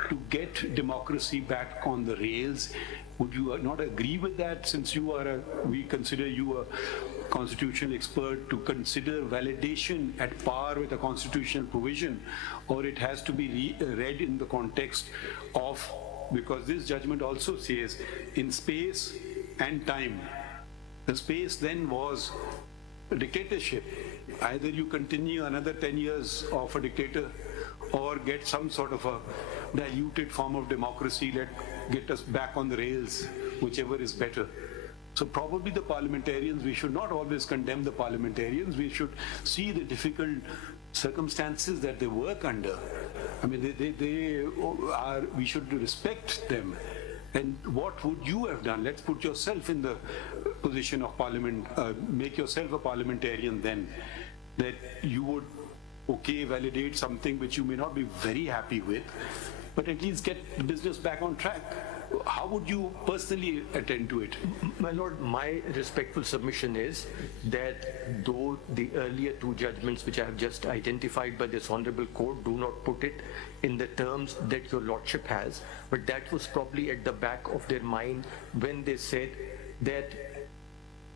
to get democracy back on the rails. Would you not agree with that, since we consider you a constitutional expert, to consider validation at par with a constitutional provision, or it has to be read in the context of, because this judgment also says in space and time. The space then was a dictatorship. Either you continue another 10 years of a dictator or get some sort of a diluted form of democracy, get us back on the rails, whichever is better. So probably the parliamentarians, we should not always condemn the parliamentarians. We should see the difficult circumstances that they work under. I mean, we should respect them. And what would you have done? Let's put yourself in the position of parliament, make yourself a parliamentarian then, that you would, okay, validate something which you may not be very happy with, but at least get the business back on track. How would you personally attend to it? My Lord, my respectful submission is that though the earlier two judgments which I have just identified by this Honorable Court do not put it in the terms that your Lordship has, but that was probably at the back of their mind when they said that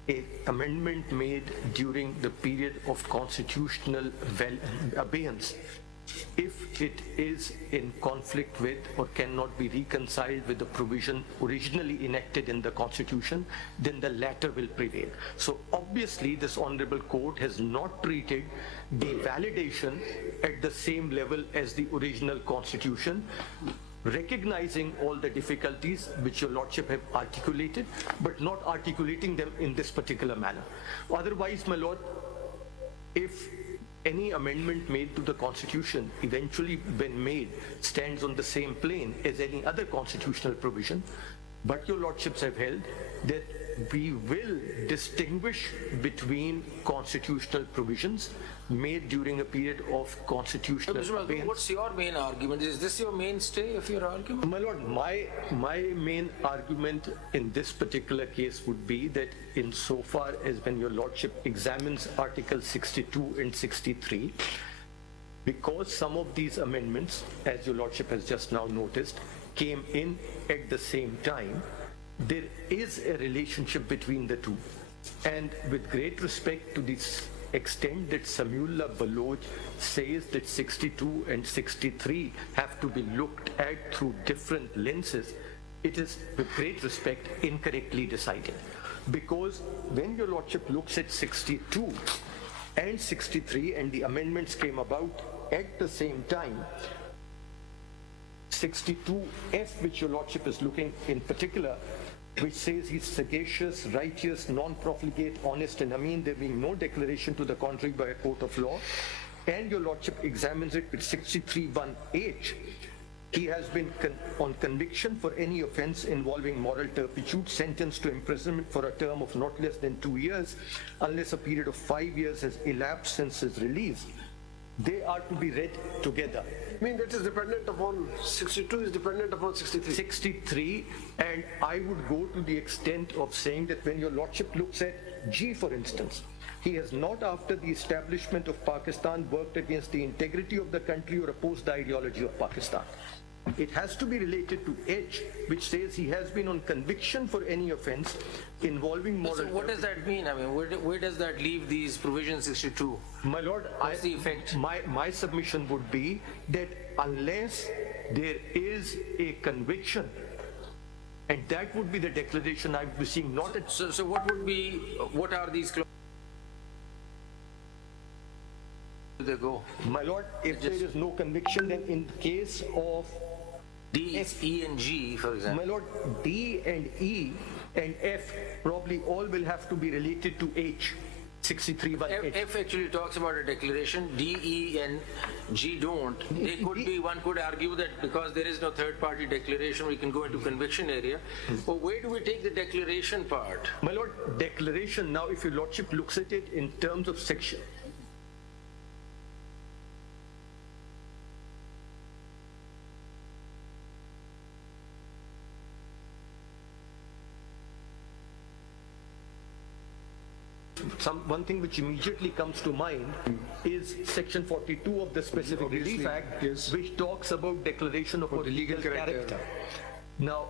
an amendment made during the period of constitutional abeyance, if it is in conflict with or cannot be reconciled with the provision originally enacted in the Constitution, then the latter will prevail. So obviously this Honorable Court has not treated the validation at the same level as the original Constitution, recognizing all the difficulties which your Lordship have articulated, but not articulating them in this particular manner. Otherwise, my Lord, if any amendment made to the Constitution, eventually when made, stands on the same plane as any other constitutional provision, but your Lordships have held that we will distinguish between constitutional provisions made during a period of constitutional abeyance. What's your main argument? Is this your mainstay of your argument? My Lord, my main argument in this particular case would be that insofar as when your Lordship examines Article 62 and 63, because some of these amendments, as your Lordship has just now noticed, came in at the same time, there is a relationship between the two. And with great respect to this extent that Samiullah Baloch says that 62 and 63 have to be looked at through different lenses, it is with great respect incorrectly decided. Because when your Lordship looks at 62 and 63 and the amendments came about at the same time, 62F, which your Lordship is looking in particular, which says he's sagacious, righteous, non-profligate, honest, and Ameen, there being no declaration to the contrary by a court of law, and your lordship examines it with 63(1)(h), he has been on conviction for any offence involving moral turpitude, sentenced to imprisonment for a term of not less than 2 years, unless a period of 5 years has elapsed since his release. They are to be read together. I mean, that is dependent upon 62 is dependent upon 63. 63, and I would go to the extent of saying that when your lordship looks at G, for instance, he has not, after the establishment of Pakistan, worked against the integrity of the country or opposed the ideology of Pakistan. It has to be related to H, which says he has been on conviction for any offence involving moral. So what does that mean? I mean, where does that leave these provisions 62? My lord, what's the effect? My submission would be that unless there is a conviction, and that would be the declaration I would be seeing, not at... So what are these clauses? They go? My lord, if there is no conviction, then in the case of D, F, E and G, for example. My lord, D and E and F probably all will have to be related to H. 63(1)(h). F actually talks about a declaration. D, E and G don't. They could be, one could argue that because there is no third party declaration, we can go into conviction area. But where do we take the declaration part? My lord, declaration, now if your lordship looks at it in terms of section, one thing which immediately comes to mind is section 42 of the Specific Relief Act, which talks about declaration of a legal character. Now,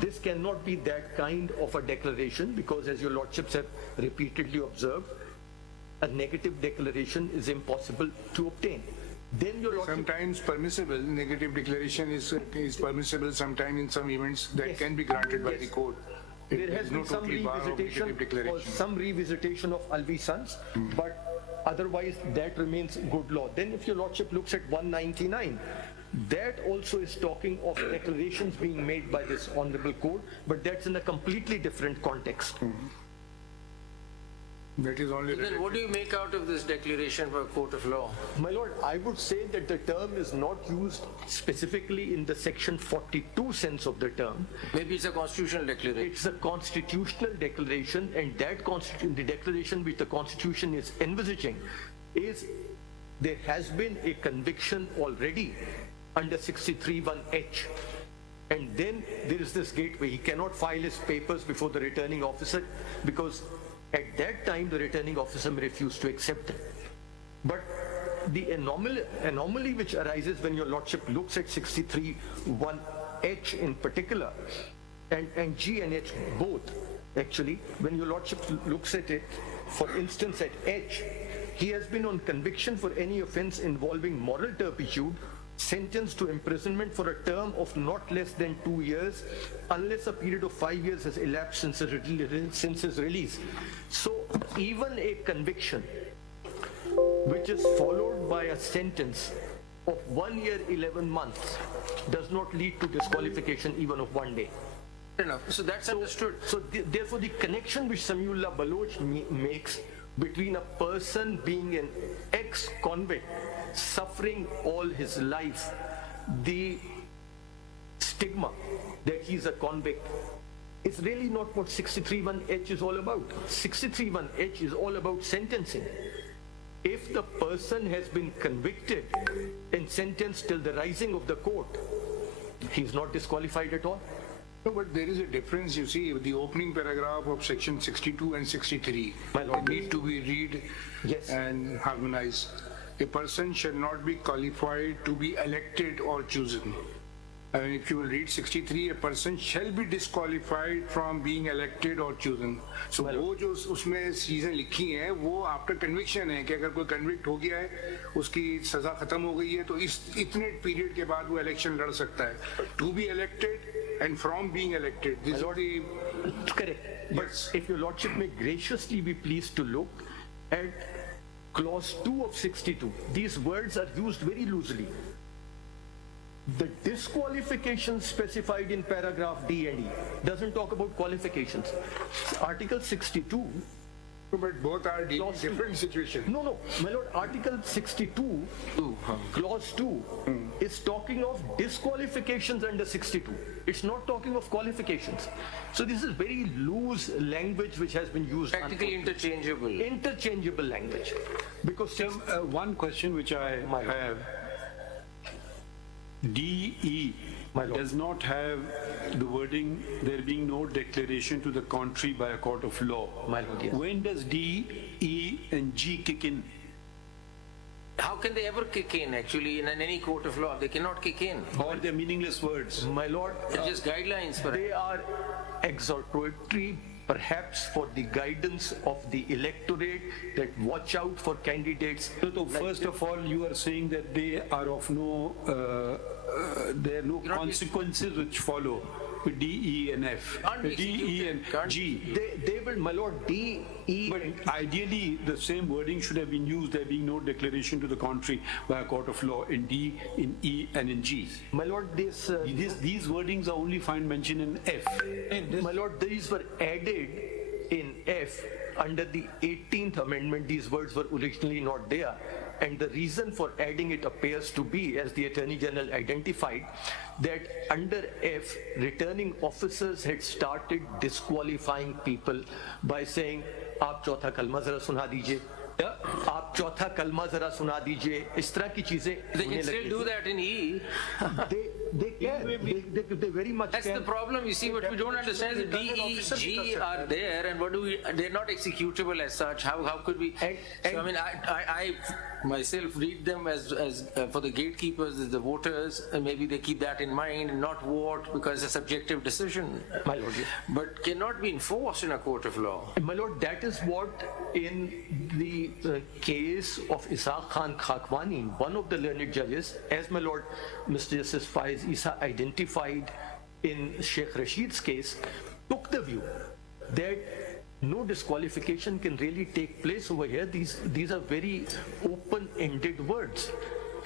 this cannot be that kind of a declaration because, as your lordships have repeatedly observed, a negative declaration is impossible to obtain. Then your sometimes permissible, negative declaration is permissible sometimes in some events that can be granted by the court. There has been some revisitation of Alvi Sons, but otherwise that remains good law. Then if your lordship looks at 199, that also is talking of declarations being made by this honorable court, but that's in a completely different context. That is only. So then what do you make out of this declaration for a court of law? My lord, I would say that the term is not used specifically in the section 42 sense of the term. Maybe it's a constitutional declaration. It's a constitutional declaration, and that the declaration which the constitution is envisaging is there has been a conviction already under 63(1)(h). And then there is this gateway. He cannot file his papers before the returning officer because at that time the returning officer may refuse to accept them. But the anomaly which arises when your lordship looks at 63(1)(h) in particular, and G and H both, actually, when your lordship looks at it, for instance at H, he has been on conviction for any offence involving moral turpitude, sentenced to imprisonment for a term of not less than 2 years, unless a period of 5 years has elapsed since his release. So even a conviction which is followed by a sentence of 1 year 11 months does not lead to disqualification even of 1 day. Enough. So that's understood. So therefore the connection which Samiullah Baloch makes between a person being an ex-convict suffering all his life the stigma that he's a convict is really not what 63(1)(h) is all about. 63(1)(h) is all about sentencing. If the person has been convicted and sentenced till the rising of the court, he's not disqualified at all. No, but there is a difference, you see, the opening paragraph of section 62 and 63 need to be read and harmonized. A person shall not be qualified to be elected or chosen. I mean, if you will read 63, a person shall be disqualified from being elected or chosen. So वो जो उसमें चीजें लिखी हैं वो after conviction है कि अगर कोई कन्विक्ट हो गया है, उसकी सजा खत्म हो गई है, तो इस इतने पीरियड के बाद वो इलेक्शन लड़ सकता है. To be elected and from being elected. This is the correct. But if your lordship may graciously be pleased to look at clause 2 of 62, these words are used very loosely. The disqualifications specified in paragraph D and E doesn't talk about qualifications. Article 62 But both are dealing with different situations. No, my lord, Article 62, Clause 2 is talking of disqualifications under 62. It's not talking of qualifications. So this is very loose language which has been used. Practically interchangeable. Interchangeable language. Because one question which I have, DE does not have the wording, there being no declaration to the contrary by a court of law. My lord, yes. When does D, E and G kick in? How can they ever kick in actually in any court of law? They cannot kick in. Or they're meaningless words? My lord, They're just guidelines for they are exhortatory, perhaps for the guidance of the electorate, that watch out for candidates. So first of all, you are saying that they are of no, there are no consequences which follow with D, E and F. D, E and G. They will, my lord, D, E. But ideally, the same wording should have been used, there being no declaration to the contrary by a court of law in D, in E and in G. My lord, these wordings are only found mentioned in F. My lord, these were added in F under the 18th amendment. These words were originally not there. And the reason for adding it appears to be, as the Attorney General identified, that under F, returning officers had started disqualifying people by saying, "Aap chautha kalma zara suna dijiye." आप चौथा कलमा जरा सुना दीजिए, इस तरह की चीजें. They can still do that in E. They very much That's the problem, you see. What we don't understand is D, E, G are there, and what do we? They're not executable as such. How could we? So I mean, I myself read them as for the gatekeepers, as the voters, and maybe they keep that in mind and not vote because it's a subjective decision. My lord, yes. But cannot be enforced in a court of law. My lord, that is what in the case of Ishaq Khan Khakwani, one of the learned judges, as my lord Mr. Justice Faiz Isa identified in Sheikh Rashid's case, took the view that no disqualification can really take place over here. These are very open-ended words.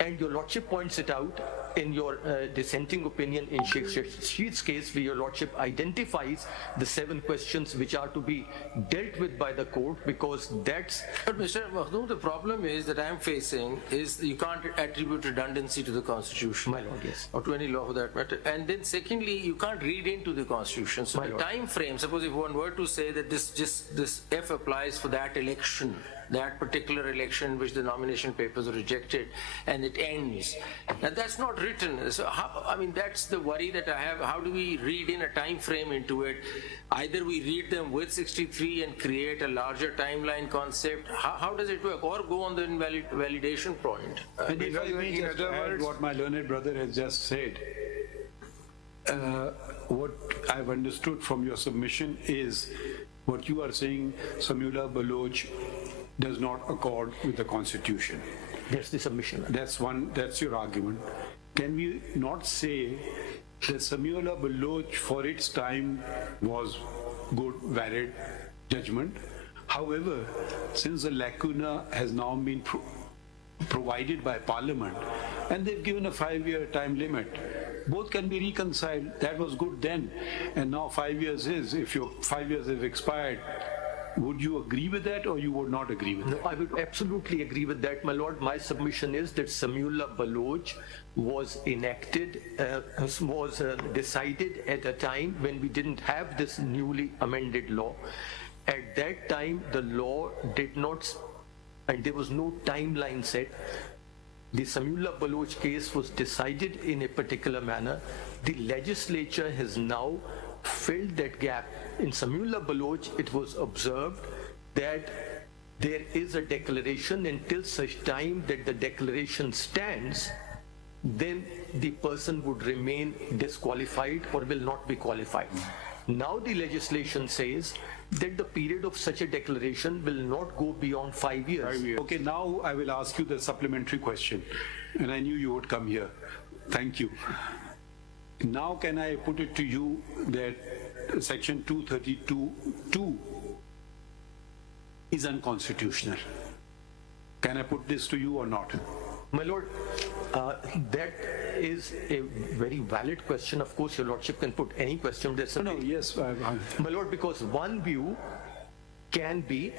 And your lordship points it out in your dissenting opinion in Sheikh Rashid's case, where your lordship identifies the 7 questions which are to be dealt with by the court, because that's... But Mr. Makhdoom, the problem is that I'm facing is you can't attribute redundancy to the Constitution. My lord, yes. Or to any law for that matter. And then secondly, you can't read into the Constitution. So the time frame, suppose if one were to say that this F applies for that election, that particular election which the nomination papers are rejected, and it ends. Now that's not written. So I mean, that's the worry that I have. How do we read in a time frame into it? Either we read them with 63 and create a larger timeline concept. How does it work? Or go on the validation point. And if I may just add what my learned brother has just said, what I've understood from your submission is what you are saying, Samula Baloch does not accord with the Constitution. That's the submission. That's your argument. Can we not say that Samula Baloch for its time was good, valid judgment? However, since the lacuna has now been provided by Parliament, and they've given a 5-year time limit, both can be reconciled. That was good then, and now 5 years is. If your 5 years have expired, would you agree with that, or you would not agree with that? No, I would absolutely agree with that, my lord. My submission is that Samula Baloch was enacted, was decided at a time when we didn't have this newly amended law. At that time, the law did not, and there was no timeline set. The Samula Baloch case was decided in a particular manner. The legislature has now filled that gap. In Samula Baloch, it was observed that there is a declaration. Until such time that the declaration stands, then the person would remain disqualified or will not be qualified. Now the legislation says that the period of such a declaration will not go beyond 5 years. Okay, now I will ask you the supplementary question, and I knew you would come here. Thank you. Now can I put it to you that Section 232(2) is unconstitutional? Can I put this to you or not? My lord, that is a very valid question. Of course, your lordship can put any question. No, yes. My lord, because one view can be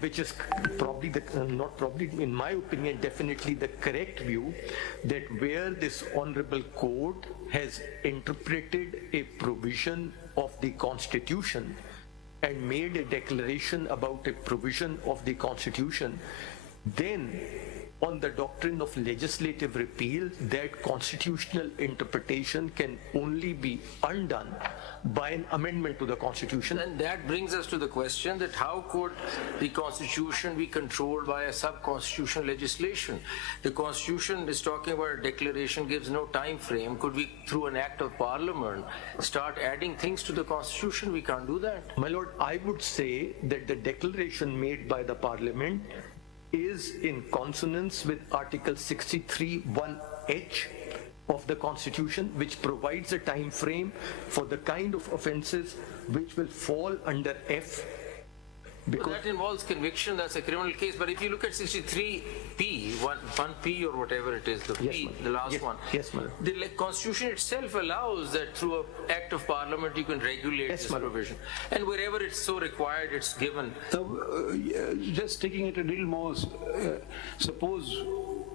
which is probably not probably, in my opinion, definitely the correct view, that where this honorable court has interpreted a provision of the Constitution and made a declaration about a provision of the Constitution, then on the doctrine of legislative repeal, that constitutional interpretation can only be undone by an amendment to the Constitution. And that brings us to the question that how could the Constitution be controlled by a sub-constitutional legislation? The Constitution is talking about a declaration, gives no time frame. Could we, through an act of Parliament, start adding things to the Constitution? We can't do that. My Lord, I would say that the declaration made by the Parliament is in consonance with Article 63(1)(h) of the Constitution, which provides a time frame for the kind of offences which will fall under F. Because that involves conviction, that's a criminal case. But if you look at 63P, 1P or whatever it is, the P, the last one, the Constitution itself allows that through an act of Parliament you can regulate this provision. And wherever it's so required, it's given. So, just taking it a little more, suppose,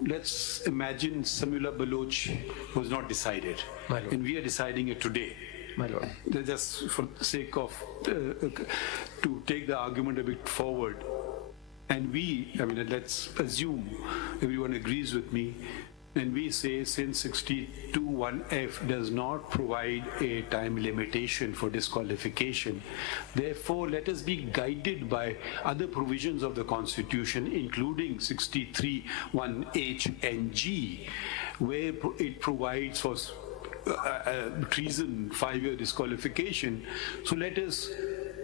let's imagine Samula Baloch was not decided, and we are deciding it today. My Lord. Just for the sake of, to take the argument a bit forward, and let's assume everyone agrees with me, and we say since 62(1)(f) does not provide a time limitation for disqualification, therefore let us be guided by other provisions of the Constitution, including 63(1)(h) and (g), where it provides for treason, 5-year disqualification. So let us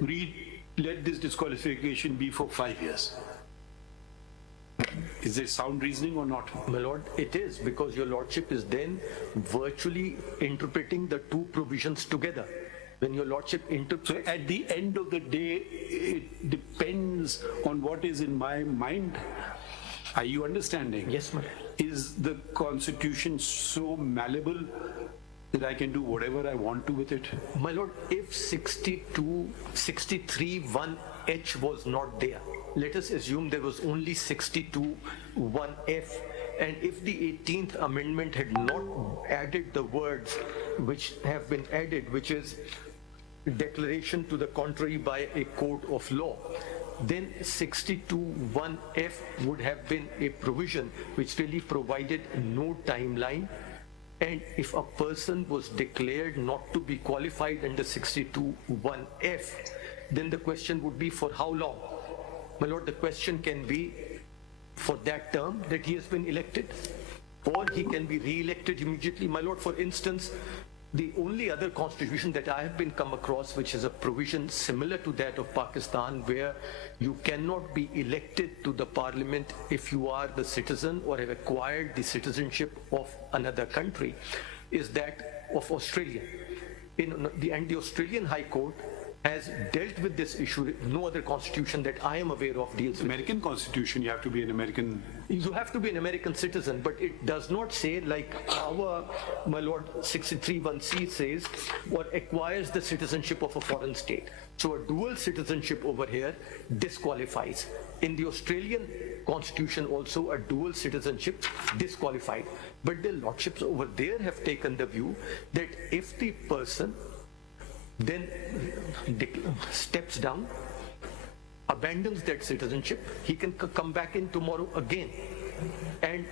let this disqualification be for 5 years. Is there sound reasoning or not? My Lord, it is, because your Lordship is then virtually interpreting the two provisions together. When your Lordship interprets... So at the end of the day, it depends on what is in my mind. Are you understanding? Yes, my Lord. Is the Constitution so malleable that I can do whatever I want to with it? My Lord, if 63(1)(h) was not there, let us assume there was only 62(1)(f), and if the 18th Amendment had not added the words which have been added, which is declaration to the contrary by a court of law, then 62(1)(f) would have been a provision which really provided no timeline. And if a person was declared not to be qualified under 62(1)(f), then the question would be for how long? My Lord, the question can be for that term that he has been elected, or he can be re-elected immediately. My Lord, for instance, the only other constitution that I have been come across which is a provision similar to that of Pakistan, where you cannot be elected to the parliament if you are the citizen or have acquired the citizenship of another country, is that of Australia. And the Australian High Court has dealt with this issue. No other constitution that I am aware of deals with. American Constitution, you have to be an American... You have to be an American citizen, but it does not say like our, my Lord, 63(1)(c) says, or acquires the citizenship of a foreign state. So a dual citizenship over here disqualifies. In the Australian Constitution also, a dual citizenship disqualified. But the lordships over there have taken the view that if the person then steps down, abandons that citizenship, he can come back in tomorrow again. And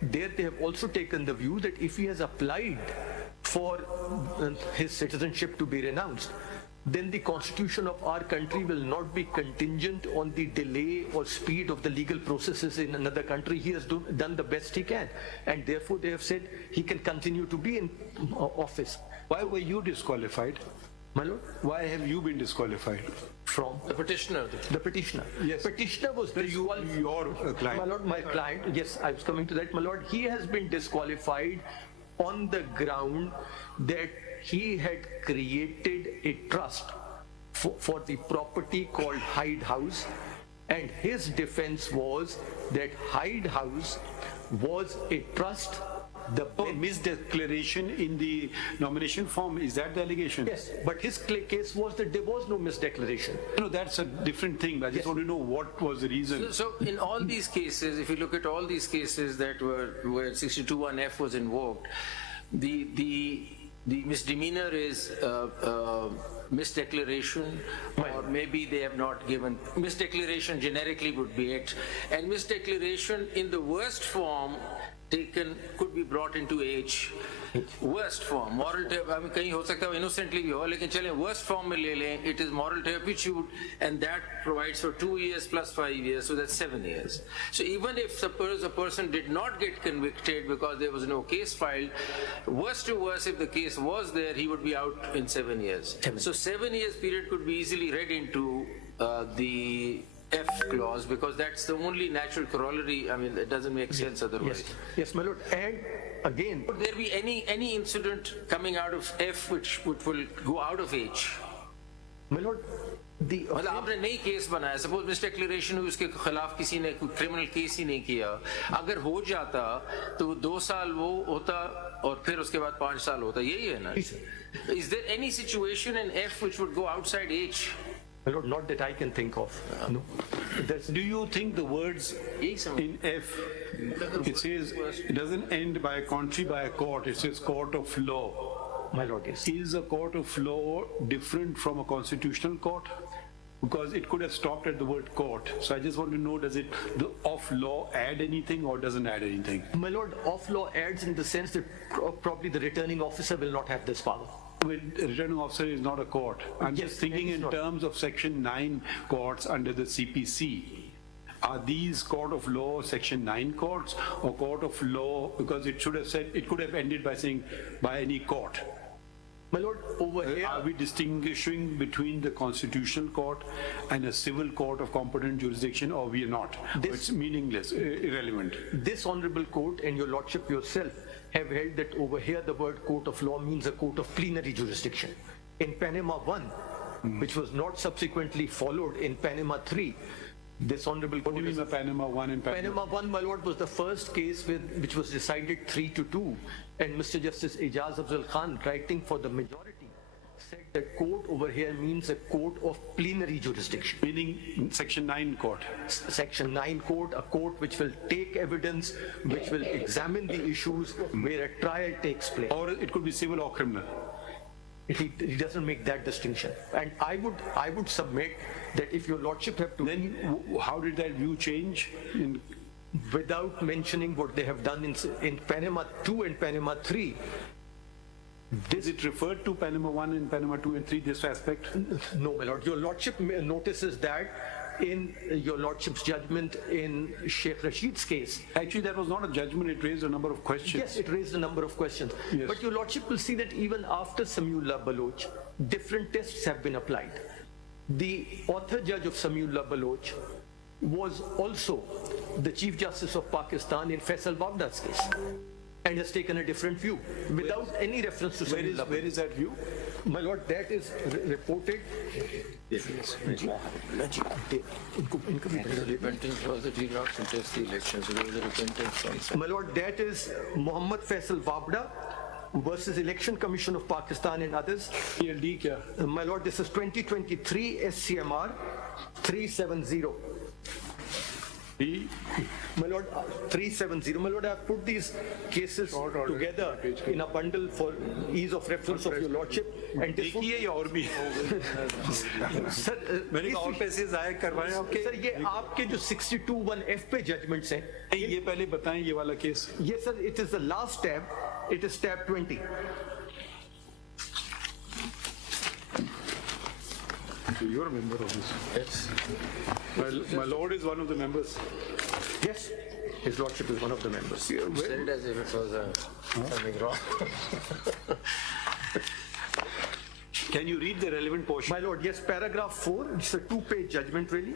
there they have also taken the view that if he has applied for his citizenship to be renounced, then the constitution of our country will not be contingent on the delay or speed of the legal processes in another country. He has done the best he can, and therefore they have said he can continue to be in office. Why were you disqualified? My Lord? Why have you been disqualified? From the petitioner. The petitioner. Yes. Petitioner was your client. My Lord, my client. Yes, I was coming to that. My Lord, he has been disqualified on the ground that he had created a trust for the property called Hyde House, and his defense was that Hyde House was a trust the misdeclaration in the nomination form, is that the allegation? Yes, but his case was that there was no misdeclaration. No, that's a different thing. I just want to know what was the reason. So in all these cases, if you look at all these cases that where 62(1)(f) was invoked, the misdemeanor is misdeclaration, or maybe they have not given misdeclaration. Generically would be it, and misdeclaration in the worst form taken could be brought into H. Worst form, moral I mean, कहीं हो सकता है innocently भी हो, लेकिन चलें worst form में ले लें, it is moral turpitude, and that provides for 2 years plus 5 years, so that's 7 years. So even if suppose a person did not get convicted because there was no case filed, worst to worst, if the case was there, he would be out in 7 years. So 7 years period could be easily read into the F clause, because that's the only natural corollary. I mean, it doesn't make sense otherwise. Yes, my lord. And again, would there be any incident coming out of F which will go out of H? My lord, मतलब आपने नई case बनाया, suppose मिसडिक्लेरेशन हुई, उसके खिलाफ किसी ने कोई क्रिमिनल केस ही नहीं किया, अगर हो जाता तो 2 साल वो होता और फिर उसके बाद 5 साल होता, यही है ना? Is there any situation in F which would go outside H? My lord, not that I can think of. No. Do you think the words in F, it says, it doesn't end by a country, by a court, it says court of law. My lord, yes. Is a court of law different from a constitutional court? Because it could have stopped at the word court. So I just want to know, does it, the of law add anything or doesn't add anything? My lord, of law adds in the sense that probably the returning officer will not have this power. Well, the returning officer is not a court. I'm just thinking in terms of Section 9 courts under the CPC. Are these court of law Section 9 courts or court of law? Because it should have said, it could have ended by saying by any court. My lord, over here, are we distinguishing between the constitutional court and a civil court of competent jurisdiction, or we are not? It's meaningless, irrelevant. This honorable court and your lordship yourself have held that over here the word court of law means a court of plenary jurisdiction. In Panama 1, which was not subsequently followed in Panama 3, this honorable court... What do you mean by Panama 1 and Panama 1, my lord, was the first case which was decided 3-2, and Mr. Justice Ijaz Afzal Khan, writing for the majority, said that court over here means a court of plenary jurisdiction. Meaning Section 9 court. Section 9 court, a court which will take evidence, which will examine the issues where a trial takes place. Or it could be civil or criminal. He doesn't make that distinction. And I would submit that if your lordship have to... Then how did that view change? Without mentioning what they have done in Panama 2 and Panama 3, Is it referred to Panama 1 and Panama 2 and 3, this aspect? No, my lord. Your lordship notices that in your lordship's judgment in Sheikh Rashid's case. Actually, that was not a judgment, it raised a number of questions. Yes, it raised a number of questions. Yes. But your lordship will see that even after Samiullah Baloch, different tests have been applied. The author judge of Samiullah Baloch was also the Chief Justice of Pakistan in Faisal Wabda's case, and has taken a different view without any reference to Samiullah Baloch. Where is that view? My lord, that is reported. Repentance was that he did not contest the election, so there was a repentance. My lord, that is Muhammad Faisal Wabda versus Election Commission of Pakistan and others. PLD kya? My lord, this is 2023 SCMR 370. My lord, 370. My lord, I have put these cases together in a bundle for ease of reference of your lordship. And this देखिए ये और भी sir मैंने कहा और पैसे जाया करवाए आपके सर ये आपके जो 62(1)(f पे जजमेंट्स हैं ये पहले बताएं ये वाला केस ये sir it is the last tab, it is tab 20. So you're a member of this? Yes. Well, my lord is one of the members. Yes, his lordship is one of the members. You said it as if it was something wrong. Can you read the relevant portion? My lord, yes, paragraph 4, it's a 2-page judgment really.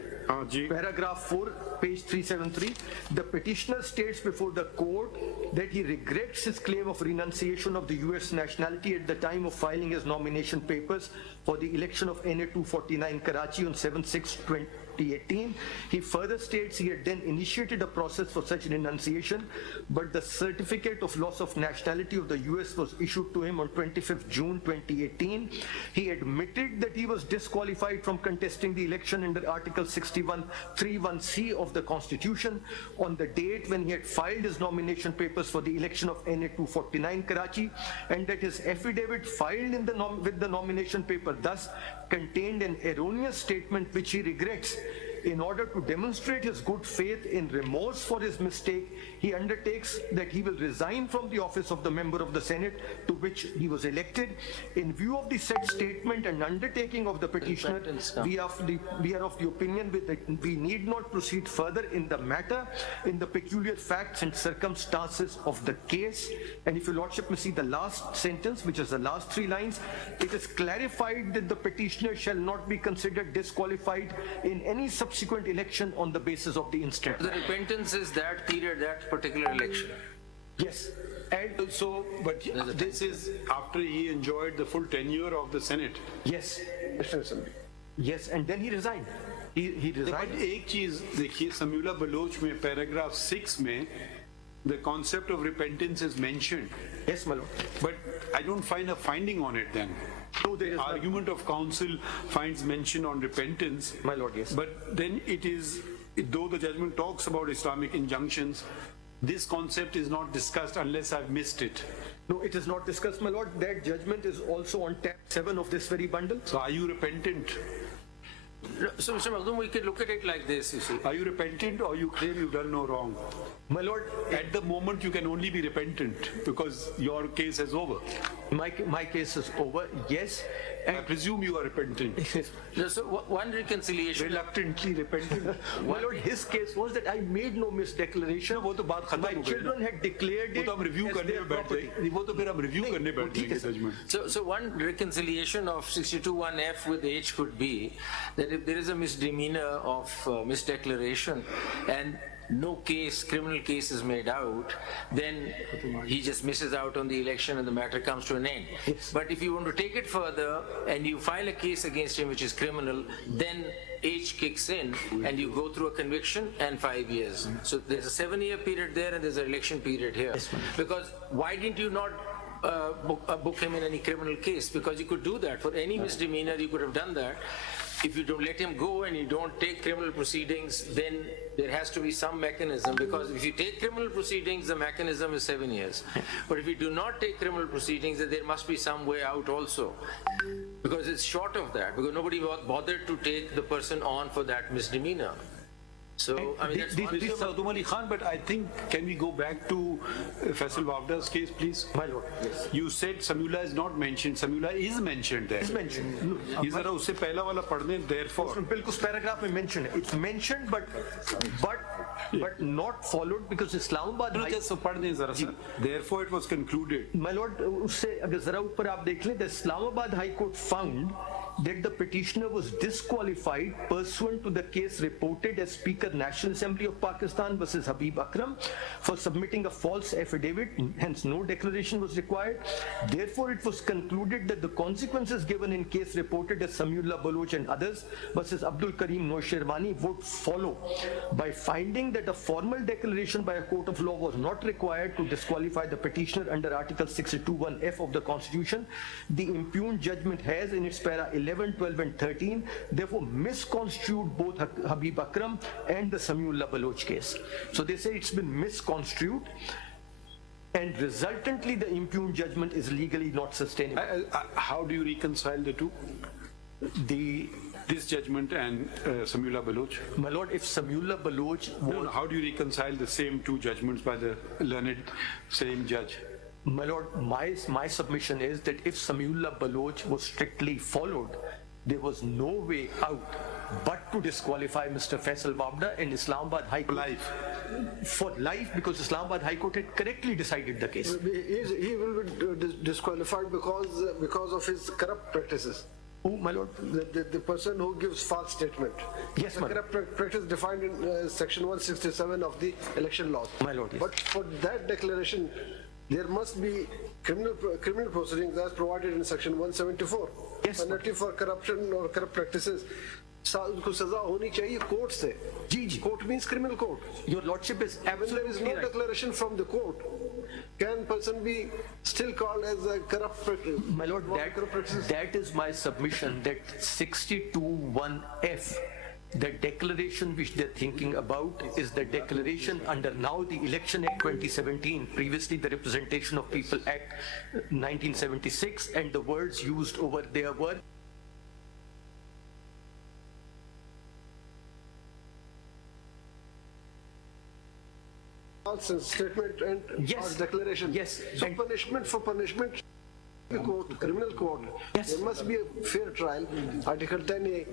Paragraph 4, page 373. The petitioner states before the court that he regrets his claim of renunciation of the US nationality at the time of filing his nomination papers for the election of NA 249 Karachi on 7/6/20 2018. He further states he had then initiated a process for such renunciation, but the certificate of loss of nationality of the US was issued to him on 25th June 2018. He admitted that he was disqualified from contesting the election under Article 61(3)(1)(c) of the Constitution on the date when he had filed his nomination papers for the election of NA 249 Karachi, and that his affidavit filed in with the nomination paper thus contained an erroneous statement which he regrets. In order to demonstrate his good faith in remorse for his mistake, he undertakes that he will resign from the office of the member of the Senate to which he was elected. In view of the said statement and undertaking of the petitioner, we are of the opinion that we need not proceed further in the matter in the peculiar facts and circumstances of the case. And if your lordship may see the last sentence, which is the last 3 lines, it is clarified that the petitioner shall not be considered disqualified in any subsequent election on the basis of the instrument. The repentance is that period, that particular election. Yes. And so, but this is after he enjoyed the full tenure of the Senate. Yes. Yes, and then he resigned. He resigned. But एक चीज देखिए, Samula Bloch में paragraph 6 में the concept of repentance is mentioned. Yes, my lord. But I don't find a finding on it then. No, there is argument of counsel finds mention on repentance. My lord, yes. But then it is, though the judgment talks about Islamic injunctions, this concept is not discussed unless I've missed it. No, it is not discussed, my lord. That judgment is also on tab 7 of this very bundle. So are you repentant? So, Mr. Makhdoom, we could look at it like this, you see. Are you repentant or you claim you've done no wrong? My lord, at the moment you can only be repentant because your case is over. My case is over, yes. And I presume you are repentant. So one reconciliation. Reluctantly repentant. My lord, his case was that I made no misdeclaration. My children had declared it as their property. So one reconciliation of 62(1)(f) with H could be that if there is a misdemeanor of misdeclaration and no criminal case is made out, then he just misses out on the election and the matter comes to an end. Yes. But if you want to take it further and you file a case against him which is criminal, then H kicks in and you go through a conviction and 5 years. So there's a 7-year period there and there's an election period here. Yes, because why didn't you not book him in any criminal case? Because you could do that. For any misdemeanor, you could have done that. If you don't let him go and you don't take criminal proceedings, then there has to be some mechanism, because if you take criminal proceedings, the mechanism is 7 years. But if you do not take criminal proceedings, then there must be some way out also, because it's short of that, because nobody bothered to take the person on for that misdemeanor. So, I mean, that's Khan, but I think, can we go back to Faisal Wavda's case, please? My lord, yes. You said Samula is not mentioned. Samula is mentioned there. It's mentioned. Is there usse pehla wala padhne, therefore? बिल्कुल उस paragraph में mentioned है. It's mentioned, but not followed, because Islamabad. Just पढ़ दें जरा सा. Therefore, it was concluded. My lord, उससे अगर जरा ऊपर आप देख लें, the Islamabad High Court found that the petitioner was disqualified pursuant to the case reported as Speaker National Assembly of Pakistan versus Habib Akram for submitting a false affidavit, hence no declaration was required. Therefore, it was concluded that the consequences given in case reported as Samiullah Baloch and others versus Abdul Karim Noshirwani would follow, by finding that a formal declaration by a court of law was not required to disqualify the petitioner under Article 62(1)(f) of the Constitution. The impugned judgment has in its para 11, 12 and 13 therefore misconstrued both Habib Akram and the Samiullah Baloch case. So they say it's been misconstrued, and resultantly the impugned judgment is legally not sustainable. How do you reconcile the two? This judgment and Samiullah Baloch? My lord, if Samiullah Baloch was... No, how do you reconcile the same two judgments by the learned same judge? My lord, my submission is that if Samiullah Baloch was strictly followed, there was no way out but to disqualify Mr. Faisal Wavda and Islamabad High Court. For life, because Islamabad High Court had correctly decided the case. He will be disqualified because of his corrupt practices. Who, my lord? The person who gives false statement. Yes, my lord. Corrupt practice defined in section 167 of the election laws. My lord, yes. But for that declaration, there must be criminal proceedings as provided in section 174. Yes, penalty for corruption or corrupt practices. उनको सजा होनी चाहिए court से. जी जी. Court means criminal court. Your Lordship is When there is absolutely no right. declaration from the court, can person be still called as a corrupt practice? My Lord, that is my submission, that 62(1)(f, the declaration which they're thinking about is the declaration under now the Election Act 2017, previously the Representation of People Act 1976, and the words used over there were statement and Yes. declaration. Yes. So And- punishment for punishment, the court, criminal court, Yes. there must be a fair trial. Article 10A.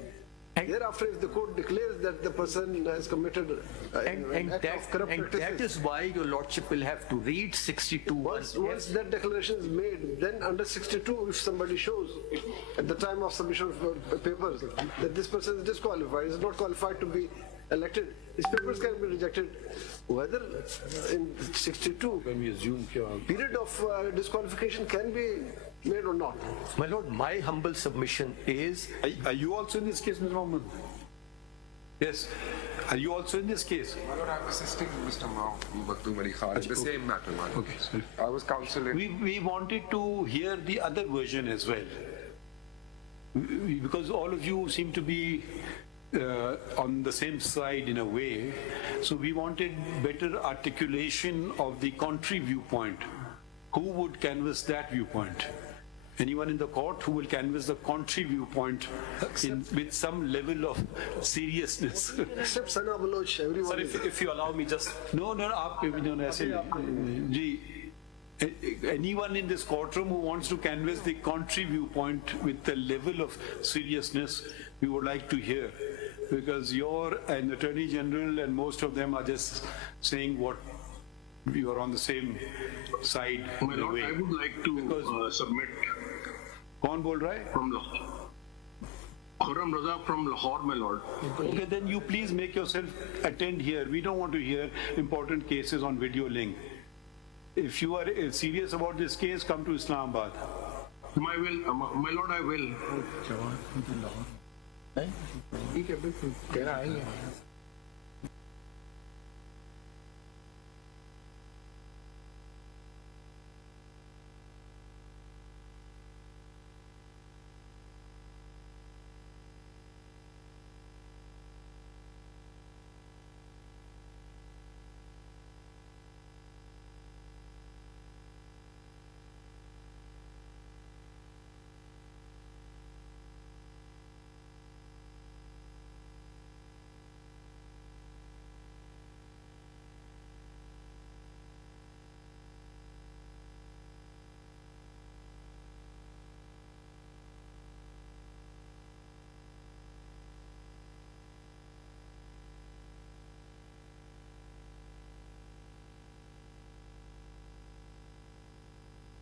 And- Thereafter, if the court declares that the person has committed an act of corrupt and that practices, is why your Lordship will have to read 62(1)(f. once that declaration is made, then under 62, if somebody shows at the time of submission of papers that this person is disqualified, is not qualified to be elected, his papers can be rejected. Whether in 62 period of disqualification can be made or not. My Lord, my humble submission is Are you also in this case, Mr. Mohammed? Yes. Are you also in this case? My Lord, I'm assisting Mr. Maktoum Ali Khan in the same matter, my Lord. Okay, sorry. I was counsel in... We wanted to hear the other version as well. Because all of you seem to be on the same side in a way. So we wanted better articulation of the contrary viewpoint. Who would canvass that viewpoint? Anyone in the court who will canvass the contrary viewpoint with some level of seriousness? Except Sana Baloch, everyone. Sir, if you allow me just... No, ऐसे नहीं. जी, anyone in this courtroom who wants to canvass the contrary viewpoint with the level of seriousness, we would like to hear. Because you're an Attorney General and most of them are just saying what you are on the same side. My Lord, I would like to submit. कौन बोल रहा है? From Lahore. Khurram Raza from Lahore, my Lord. Okay, then you please make yourself attend here. We don't want to hear important cases on video link. If you are serious about this case, come to Islamabad. My Lord, I will. ठीक है, बिल्कुल कह रहा है ये.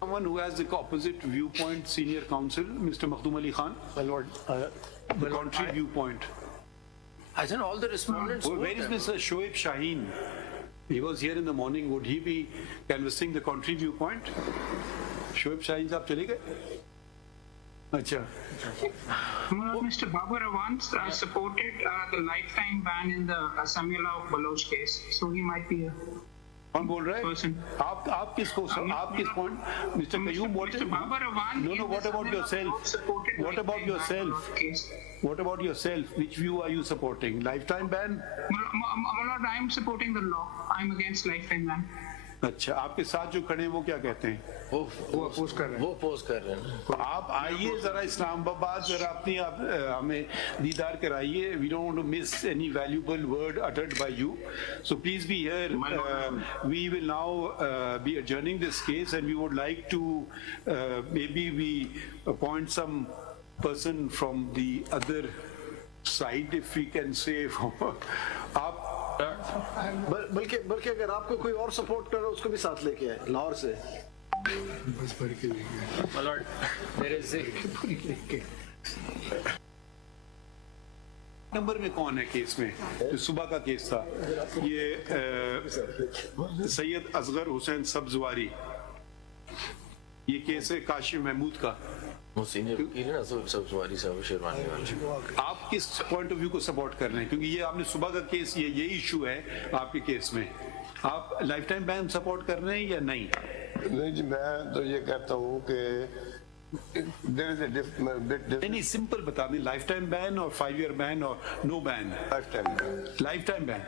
Someone who has the opposite viewpoint, senior counsel, Mr. Maktoum Ali Khan. my Lord, The contrary viewpoint. I think all the respondents. Where is Mr. Shoaib Shaheen? He was here in the morning. Would he be canvassing the contrary viewpoint? Shoaib Shaheen साहब चले गए? अच्छा. Mr. Babar Awans supported the lifetime ban in the Samila Baloch case, so he might be a कौन बोल रहा है? person. आप किस point? Mr. Qayyum, what? Mr. Babar Awan. No. What about yourself? What about yourself? What about yourself? Which view are you supporting? Lifetime ban? My Lord, I am supporting the law. I am against lifetime ban. अच्छा, आपके साथ जो खड़े हैं वो क्या कहते हैं? वो अपोज कर रहे हैं. तो आप आइए जरा इस्लामाबाद, जरा अपनी हमें दीदार कराइए. We don't want to miss any valuable word uttered by you. So please be here. We will now be adjourning this case, and we would like to maybe we appoint some person from the other side, if we can say. आप बल्कि अगर आपको कोई और support करे उसको भी साथ लेके आए लाहौर से. My Lord, there is a number में कौन है केस में? जो सुबह का केस था, ये सैयद असगर हुसैन सब्जवारी. ये केस है काशिफ महमूद का. آپ کس پوائنٹ آف ویو کو سپورٹ کر رہے ہیں؟ کیونکہ یہ آپ نے صبح کا کیس یہی ایشو ہے آپ کے کیس میں، آپ لائف ٹائم بین سپورٹ کر رہے ہیں یا نہیں؟ نہیں جی، میں تو یہ کہتا ہوں کہ نہیں سمپل بتا دیں، لائف ٹائم بین اور 5 ایئر بین اور نو بین؟ لائف ٹائم بین.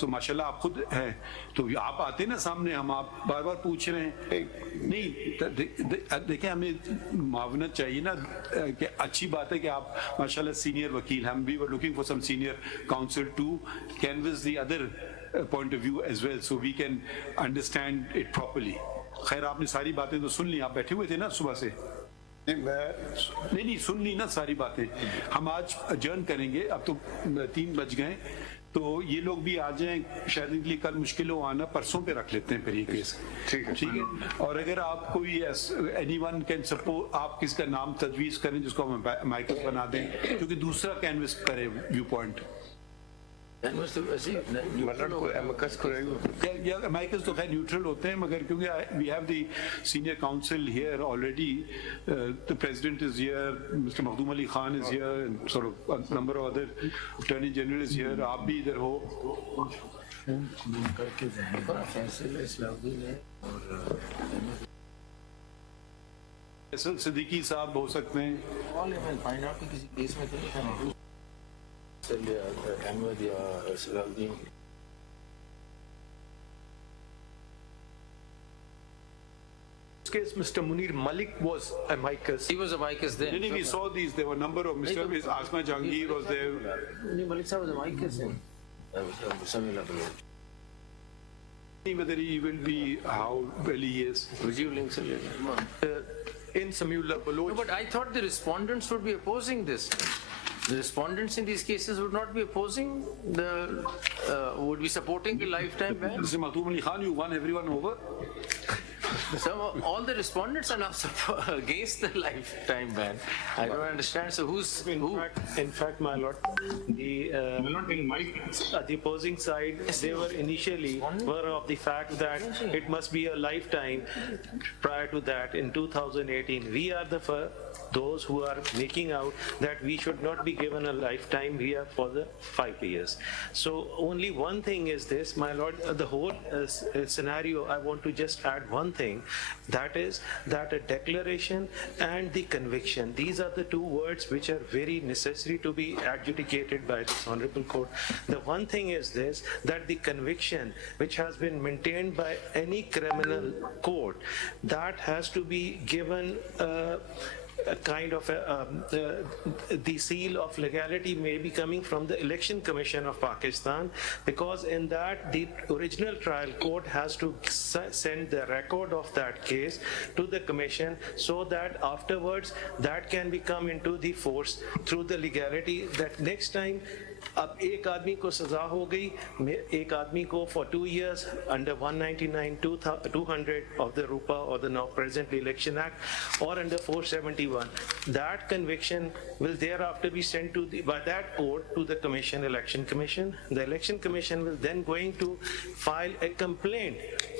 سو ماشاء اللہ آپ خود ہیں تو آپ آتے نا سامنے، ہم آپ بار بار پوچھ رہے ہیں. نہیں دیکھیں ہمیں معاونت چاہیے نا، کہ اچھی بات ہے کہ آپ ماشاء اللہ سینئر وکیل، ہم بھی looking for some senior counsel to canvass the other point of view as well so we can understand it properly. خیر آپ نے ساری باتیں تو سن لی، آپ بیٹھے ہوئے تھے نا صبح سے؟ نہیں سن لی نا ساری باتیں. ہم آج اجرن کریں گے، اب تو 3 بج گئے، تو یہ لوگ بھی آ جائیں، شاید ان کے لیے کل مشکل ہو آنا، پرسوں پہ رکھ لیتے ہیں پھر یہ کیس. ٹھیک ہے. اور اگر آپ کوئی اینی ون کین سپورٹ، آپ کس کا نام تجویز کریں جس کو ہم مائیکل بنا دیں، کیونکہ دوسرا کینوس کرے ویو پوائنٹ. مائیکل تو خیر نیوٹرل ہوتے ہیں، مگر کیونکہ we have the senior counsel here already, the president is here, Mr. Makhdoom Ali Khan is here, and sort of a number of other attorney general is here. آپ بھی ادھر ہو. فیصل صدیقی صاحب ہو سکتے ہیں. احمد یا سلالدین. Case, Mr. Munir Malik was amicus. He was amicus then. We saw these. There were a number of Mr. Asma Jahangir was there. Munir Malik was amicus then. Whether he will be, how well he is. In Samula Baloch. No, but I thought the respondents would be opposing this. The respondents in these cases would not be opposing would be supporting the lifetime ban. Mr. Makhdoom Ali Khan, you won everyone over. All the respondents are now against the lifetime ban. I don't understand. So in fact, my lord, the opposing side, they were initially were of the fact that it must be a lifetime. Prior to that, in 2018, we are those who are making out that we should not be given a lifetime here for the 5 years. So only one thing is this, my lord, the whole scenario, I want to just add one thing, that is that a declaration and the conviction, these are the 2 words which are very necessary to be adjudicated by this honorable court. The one thing is this, that the conviction which has been maintained by any criminal court, that has to be given a kind of the seal of legality may be coming from the Election Commission of Pakistan, because in that the original trial court has to send the record of that case to the commission, so that afterwards that can become into the force through the legality, that next time اب ایک آدمی کو سزا ہو گئی، ایک آدمی کو for 2 years under 199 200 of the RUPA or the now presently Election Act, or under 471, that conviction will thereafter be sent to by that court to the commission, Election Commission. The Election Commission will then going to file a complaint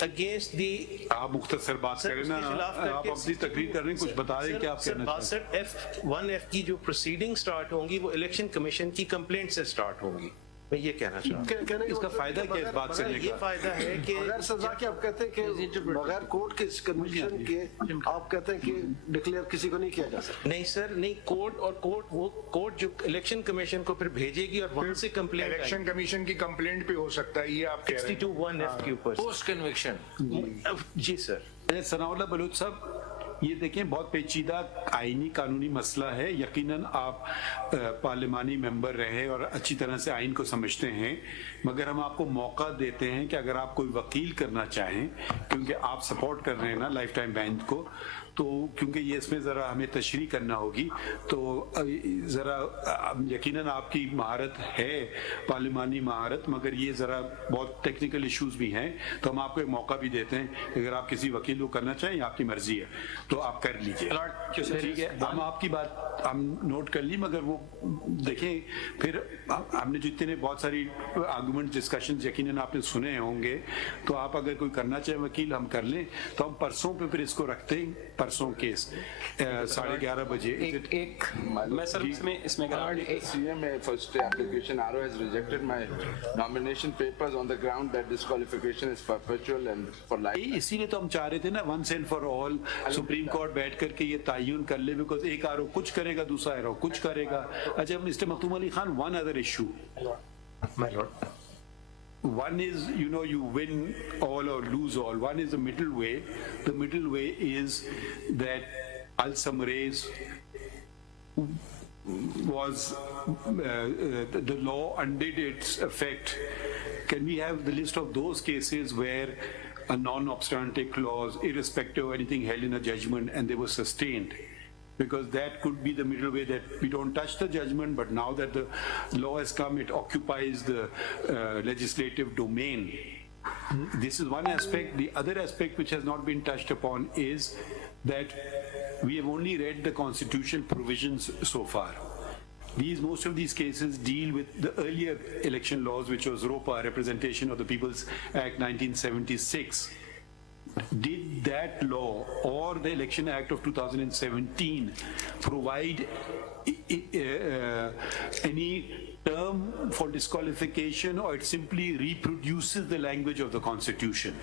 against the. آپ مختصر بات کریں نا، آپ اپنی تقریر کر رہے ہیں، کچھ بتا دیں کہ آپ کہنا چاہتے ہیں. 62F کی جو پروسیڈنگ سٹارٹ ہوں گی وہ الیکشن کمیشن کی کمپلینٹ سے سٹارٹ ہوں گی. میں یہ کہنا چاہتا ہوں اس کا فائدہ کیا اس بات کرنے کا؟ یہ فائدہ ہے کہ بغیر سزا کے آپ کہتے ہیں کہ بغیر کورٹ کے کنوکشن کے آپ کہتے ہیں کہ ڈکلیئر کسی کو نہیں کیا جا سکتا. نہیں سر، نہیں، کورٹ اور وہ کورٹ جو الیکشن کمیشن کو پھر بھیجے گی اور وہاں سے کمپلینٹ الیکشن کمیشن کی کمپلینٹ پہ ہو سکتا ہے. یہ آپ 62(1)(f) کے اوپر پوسٹ کنوکشن. جی سر. ثناء اللہ بلوچ صاحب، یہ دیکھیں بہت پیچیدہ آئینی قانونی مسئلہ ہے. یقیناً آپ پارلیمانی ممبر رہے اور اچھی طرح سے آئین کو سمجھتے ہیں، مگر ہم آپ کو موقع دیتے ہیں کہ اگر آپ کوئی وکیل کرنا چاہیں، کیونکہ آپ سپورٹ کر رہے ہیں نا لائف ٹائم بین کو، تو کیونکہ یہ اس میں ذرا ہمیں تشریح کرنا ہوگی، تو ذرا یقیناً آپ کی مہارت ہے پارلیمانی مہارت، مگر یہ ذرا بہت ٹیکنیکل ایشوز بھی ہیں، تو ہم آپ کو ایک موقع بھی دیتے ہیں. اگر آپ کسی وکیل کو کرنا چاہیں، آپ کی مرضی ہے. تو तो आप कर लीजिए, ठीक है। हम आपकी बात हम नोट कर ली, मगर वो देखें फिर हमने जितने बहुत सारी आर्गुमेंट डिस्कशन यकीनन आपने सुने होंगे, तो आप अगर कोई करना चाहे वकील हम कर लें, तो हम परसों पे फिर इसको रखते हैं, परसों केस 11:30 बजे। एक मैं सर इसमें first application RO has rejected my nomination papers on the ground that disqualification is perpetual and for life. इसीलिए तो हम चाह रहे थे ना once and for all supreme court बैठ करके ये तायुन कर ले, बिकॉज एक आरो कुछ करेगा, दूसरा आरो कुछ करेगा। अच्छा mister Makhdoom Ali Khan, one other issue. My lord. One is, you know, you win all or lose all. One is the middle way. The middle way is that Al-Samrez was, the law undid its effect. Can we have the list of those cases where a non-obstante clause, irrespective of anything held in a judgment, and they were sustained? Because that could be the middle way, that we don't touch the judgment, but now that the law has come, it occupies the legislative domain. This is one aspect. The other aspect which has not been touched upon is that we have only read the constitutional provisions so far. Most of these cases deal with the earlier election laws, which was ROPA, Representation of the People's Act 1976. Did that law or the Election Act of 2017 provide any term for disqualification, or it simply reproduces the language of the Constitution?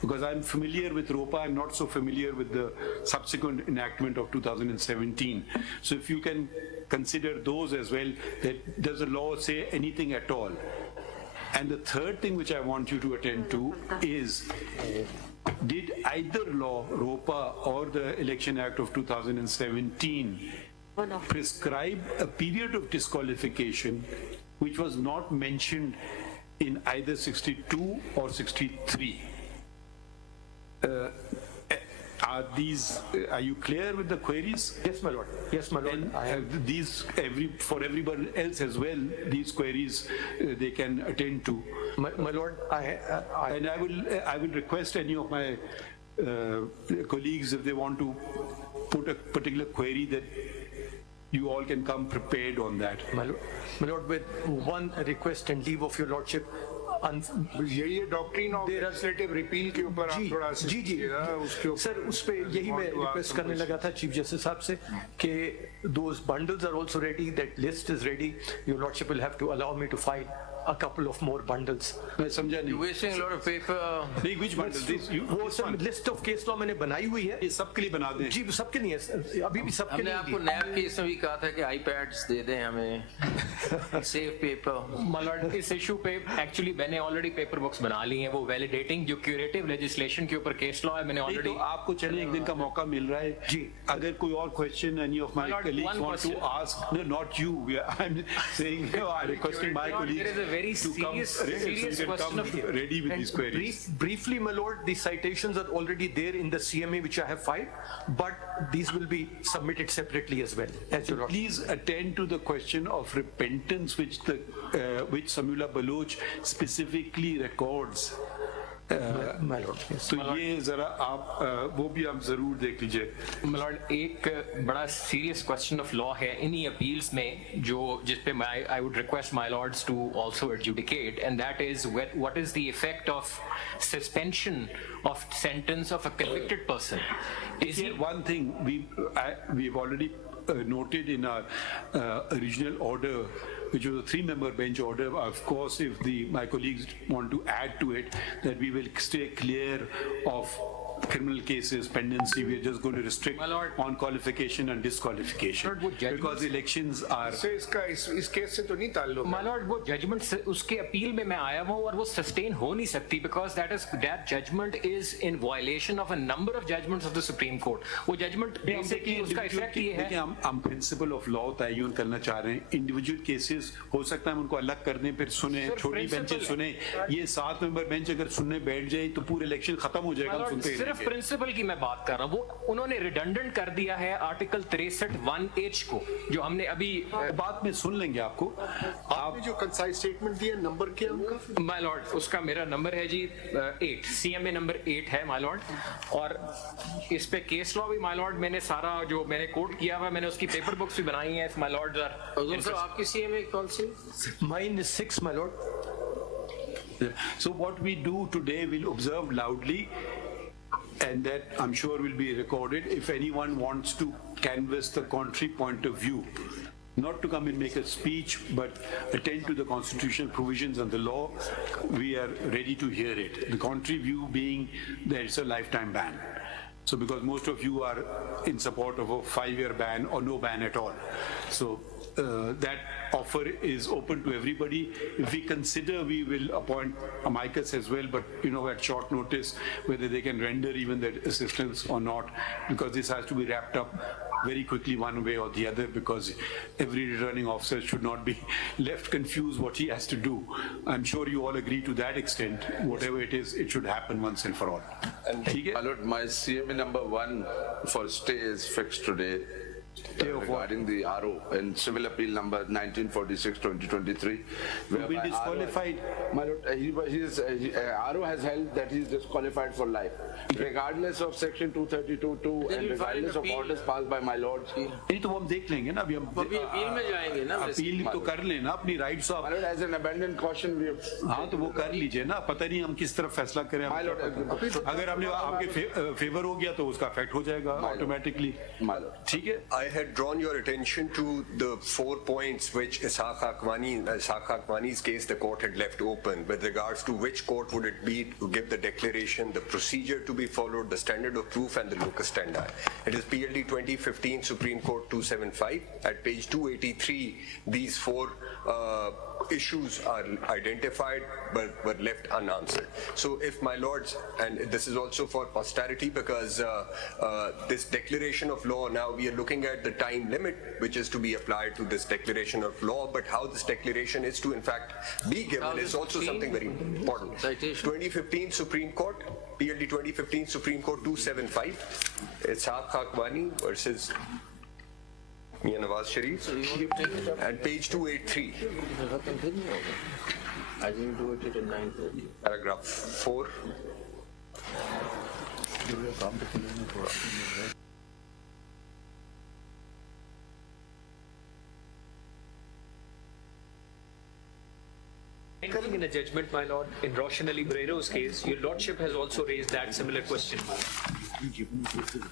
Because I'm familiar with ROPA, I'm not so familiar with the subsequent enactment of 2017. So if you can consider those as well, that does the law say anything at all? And the third thing which I want you to attend to is, did either law, ROPA or the Election Act of 2017, prescribe a period of disqualification which was not mentioned in either 62 or 63? Are you clear with the queries? Yes, my lord. Yes, my lord. And these, for everybody else as well, these queries they can attend to. My lord, and I will request any of my colleagues, if they want to put a particular query, that you all can come prepared on that. My lord, with one request and leave of your lordship, ये doctrine of legislative repeal के ऊपर आप थोड़ा जी sir, उस पे यही मैं request करने लगा था चीफ जस्टिस साहब से कि those bundles are also ready, that list is ready. Your lordship will have to allow me to file a couple of more bundles. मैं समझा नहीं. You're wasting a lot of paper. नहीं, which bundles? वो sir list of case law मैंने बनाई हुई है. ये सबके लिए बना दें. जी सबके नहीं है, अभी भी सबके नहीं. हमने आपको नैब केस में भी कहा था कि iPads दे दें हमें. Save paper. My lord, इस इशू पे एक्चुअली मैंने ऑलरेडी पेपर बुक्स बना ली हैं. वो वैलिडेटिंग जो क्यूरेटिव लेजिस्लेशन के ऊपर केस लॉ है, मैंने ऑलरेडी. तो आपको चले एक दिन का मौका मिल रहा है जी. अगर कोई और question any of my colleagues want to ask, no, not you, I am saying, I'm requesting my colleagues very serious question of ready with these queries. Briefly, my lord, the citations are already there in the CMA which I have filed, but these will be submitted separately as well. As your please attend to the question of repentance, which Samula Baloch specifically records. My lord, yes. तो ये जरा आप वो भी आप जरूर देख लीजिए. My lord, एक बड़ा serious question of law है इन्हीं appeals में, जो जिस पे I would request my lords to also adjudicate, and that is what is the effect of suspension of sentence of a convicted person. Is it one thing we've already noted in our original order, which was a 3-member bench order. Of course, if my colleagues want to add to it, that we will stay clear of criminal cases, pendency. We are just going to restrict on qualification and disqualification, because elections are. इस case से तो नहीं ताल्लुक. My lord, वो judgment उसके appeal में मैं आया हूँ और वो sustain हो नहीं सकती, because that judgment is in violation of a number of judgments of the Supreme Court. वो judgment basically उसका effect ये है. हम principle of law तय्युन करना चाह रहे हैं. Individual cases हो सकता है हम उनको अलग कर दें, फिर सुने, छोटी बेंचेस सुने. ये 7-member bench अगर सुनने बैठ जाए तो पूरे इलेक्शन खत्म हो जाएगा सुनते. प्रिंसिपल की मैं बात कर रहा हूँ, वो उन्होंने रिडंडेंट कर दिया है आर्टिकल 63(1)(h) को, जो हमने अभी बात में सुन लेंगे आपको। आपने जो कंसाइज स्टेटमेंट दिया, नंबर क्या उनका? माय लॉर्ड, उसका मेरा नंबर है जी 8, CMA नंबर 8 है माय लॉर्ड, और इस पे केस लॉ भी माय लॉर्ड मैंने सारा जो मैंने कोट किया हुआ, मैंने उसकी पेपर बुक्स भी बनाई हैं माय लॉर्ड। आपकी CMA कौन सी? Mine is 6, my lord. So what we do today, we'll observe loudly, and that I'm sure will be recorded. If anyone wants to canvass the contrary point of view, not to come and make a speech, but attend to the constitutional provisions and the law, we are ready to hear it. The contrary view being that it's a lifetime ban. So because most of you are in support of a 5-year ban or no ban at all. So that offer is open to everybody. If we consider, we will appoint amicus as well, but at short notice, whether they can render even that assistance or not, because this has to be wrapped up very quickly one way or the other, because every returning officer should not be left confused what he has to do. I'm sure you all agree to that extent. Whatever it is, it should happen once and for all. And my CMA number 1 for stay is fixed today. Regarding the RO and civil appeal number 1946/2023, will be disqualified. My lord, RO has held that he is disqualified for life, regardless of section 232(2) and regardless of orders passed by my lord. नहीं तो हम देख लेंगे ना, अभी हम appeal में जाएंगे ना, अपील तो कर लेना अपनी rights of. As an abandoned caution, we have. हाँ तो वो कर लीजिए ना, पता नहीं हम किस तरफ फैसला करें। अगर हमने आपके फेवर हो गया तो उसका इफेक्ट हो जाएगा ऑटोमेटिकली। ठीक है। I had drawn your attention to the 4 points which Ishaq Akwani's case the court had left open with regards to which court would it be to give the declaration, the procedure to be followed, the standard of proof and the locus standi. It is PLD 2015 Supreme Court 275. At page 283, these 4 issues are identified but were left unanswered. So if my lords, and this is also for posterity because this declaration of law, now we are looking at the time limit which is to be applied to this declaration of law, but how this declaration is to in fact be given is also something very important. 2015 Supreme Court, PLD 2015 Supreme Court 275, Ishaq Akwani versus Nawaz Sharif, and page 283. I didn't do it till 9:30. Paragraph 4. In a judgment, my lord, in Roshan Ali Brero's case, your lordship has also raised that similar question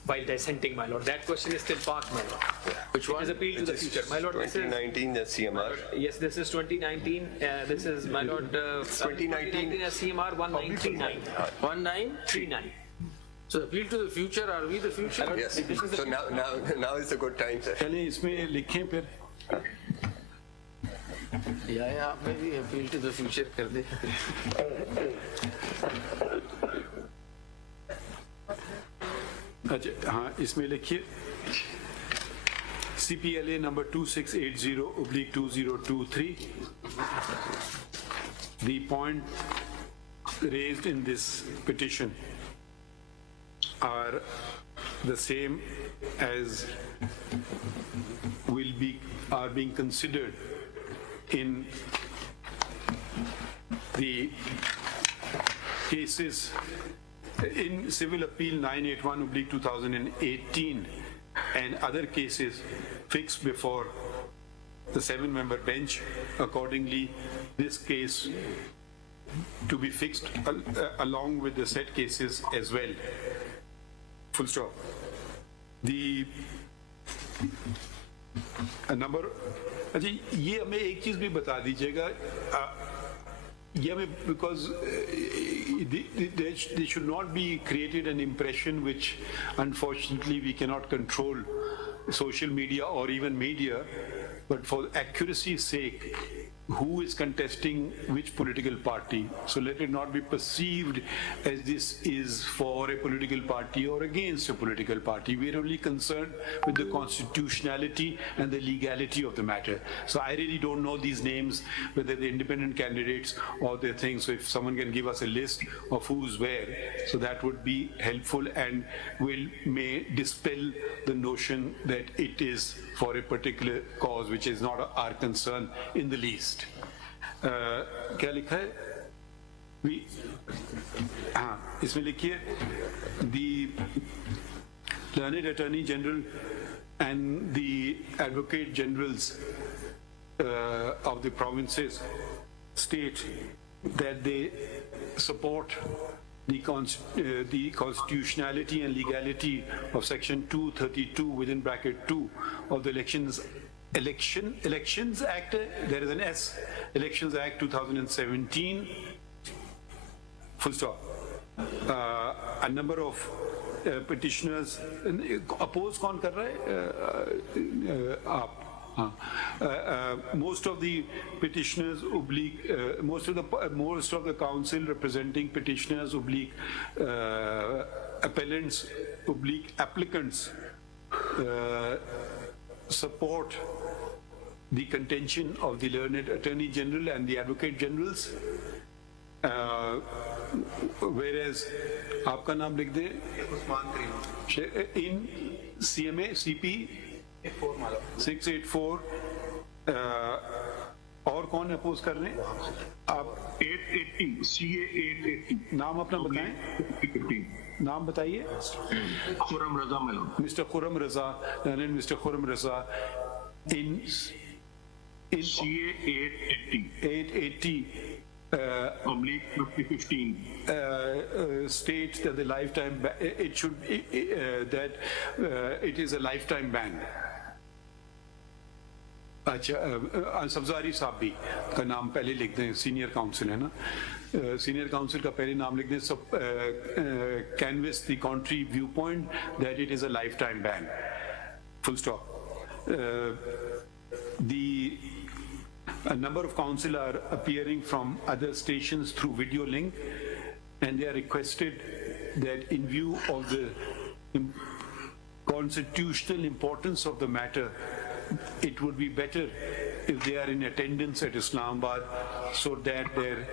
while dissenting, my lord. That question is still parked, my lord. Which one? It is appeal to the future, my lord. 2019 as CMR. Yes, this is 2019. This is my lord. 2019 as CMR 1939. 1939. So appeal to the future. Are we the future? Yes. So now is a good time, sir. चलिए इसमें लिखें फिर। या आप में भी appeal to the future कर दे। अच्छा हाँ, इसमें लिखिए CPLA number 2680/2023. The point raised in this petition are the same as are being considered in the cases in Civil Appeal 981/2018 and other cases fixed before the 7-member bench. Accordingly, this case to be fixed along with the said cases as well. Full stop. The number. अच्छा ये हमें एक चीज भी बता दीजिएगा, ये हमें because there should not be created an impression which unfortunately we cannot control, social media or even media, but for accuracy's sake who is contesting which political party. So let it not be perceived as this is for a political party or against a political party. We are only concerned with the constitutionality and the legality of the matter. So I really don't know these names, whether they're independent candidates or their things. So if someone can give us a list of who's where, so that would be helpful and may dispel the notion that it is for a particular cause, which is not our concern in the least. क्या लिखा है? इसमें लिखिए the learned attorney general and the advocate generals of the provinces state that they support the constitutionality and legality of section 232 within bracket 2 of the Elections Act, there is an S, Elections Act 2017, full stop. A number of petitioners, oppose kaun kar raha hai? Most of the petitioners most of the council representing petitioners appellants applicants support the contention of the learned attorney general and the advocate generals, whereas आपका नाम लिख दे in CMA CP 684 और कौन oppose कर रहे हैं आप? 880 CA 880 नाम अपना बताएं, नाम बताइए. खुरम रजा मेलो, mister Khurram Raza, and Mr. Khuram Raza in CA 880 oblique 2015 states that the lifetime it is a lifetime ban. अच्छा, सब्जारी साहब भी का नाम पहले लिख दें, सीनियर काउंसिल है ना, सीनियर काउंसिल का पहले नाम लिख दें, सब canvass the contrary viewpoint that it is a lifetime ban, full stop. A number of council are appearing from other stations through video link, and they are requested that in view of the constitutional importance of the matter, it would be better if they are in attendance at Islamabad so that their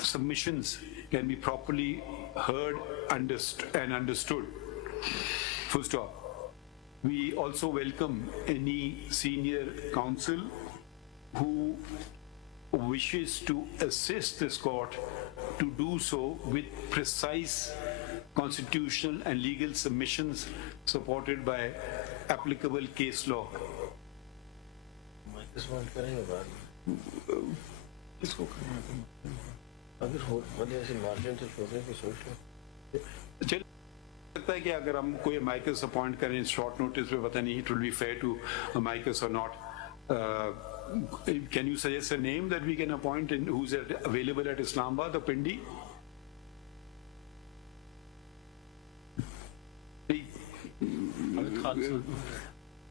submissions can be properly heard and understood. Full stop. We also welcome any senior counsel who wishes to assist this court to do so with precise constitutional and legal submissions supported by applicable case law. लगता है कि अगर हम कोई माइकस appoint करें short notice पे, पता नहीं it will be fair to a माइकस or not. Can you suggest a name that we can appoint and who's available at Islamabad or Pindi?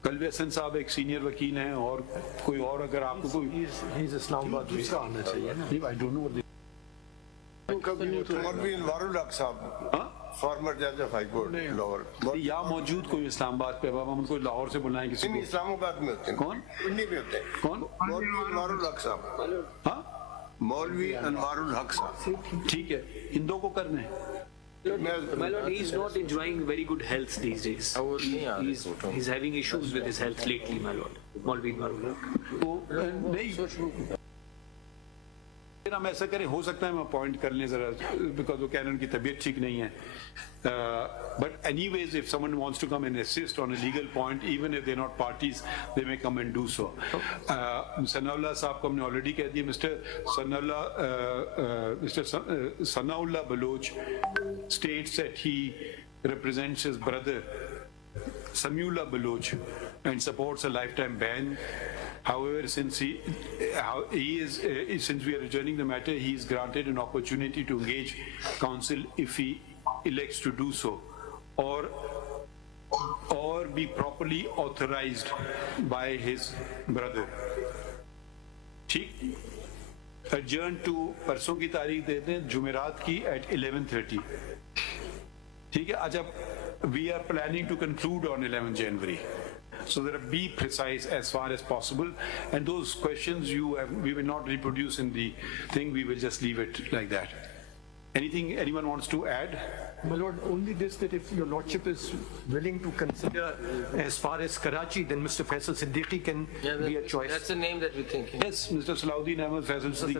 कलवे हसन साहब एक सीनियर वकील हैं, और कोई और अगर आपको कोई इस्लामाबाद का आना चाहिए ना. I don't know what they... farmer जज ऑफ हाई कोर्ट लाहौर या मौजूद कोई इस्लामाबाद पे, अब हम उनको लाहौर से बुलाएं किसी को? इस्लामाबाद में होते हैं. कौन? पिंडी में होते हैं. कौन? मौलवी अनवारुल हक साहब. हाँ, मौलवी अनवारुल हक साहब. ठीक है, इन दो को करने हैं. My lord, he is not enjoying very good health these days. He's having issues with his health lately, my lord. Maulvi Marul. नहीं, हम ऐसा करें, हो सकता है हम अपॉइंट कर लें जरा, बिकॉज वो कह रहे हैं उनकी तबीयत ठीक नहीं है. But anyways, if someone wants to come and assist on a legal point, even if they're not parties, they may come and do so. Sanaullah साहब को हमने already कह दिया. Mr. Sanaullah Baloch states that he represents his brother Samiullah Baloch and supports a lifetime ban. However, since we are adjourning the matter, he is granted an opportunity to engage counsel if he elects to do so, or be properly authorized by his brother. ठीक, adjourn to परसों की तारीख दे दें, जुमेरात की at 11:30. ठीक है, अच्छा, we are planning to conclude on 11 January. So that be precise as far as possible, and those questions we will not reproduce in the thing. We will just leave it like that. Anything anyone wants to add? My Lord, only this, that if your Lordship is willing to consider as far as Karachi, then Mr. Faisal Siddiqui can be a choice. That's the name that we're thinking. Yes, Mr. Salahuddin Ahmed, Faisal Siddiqui.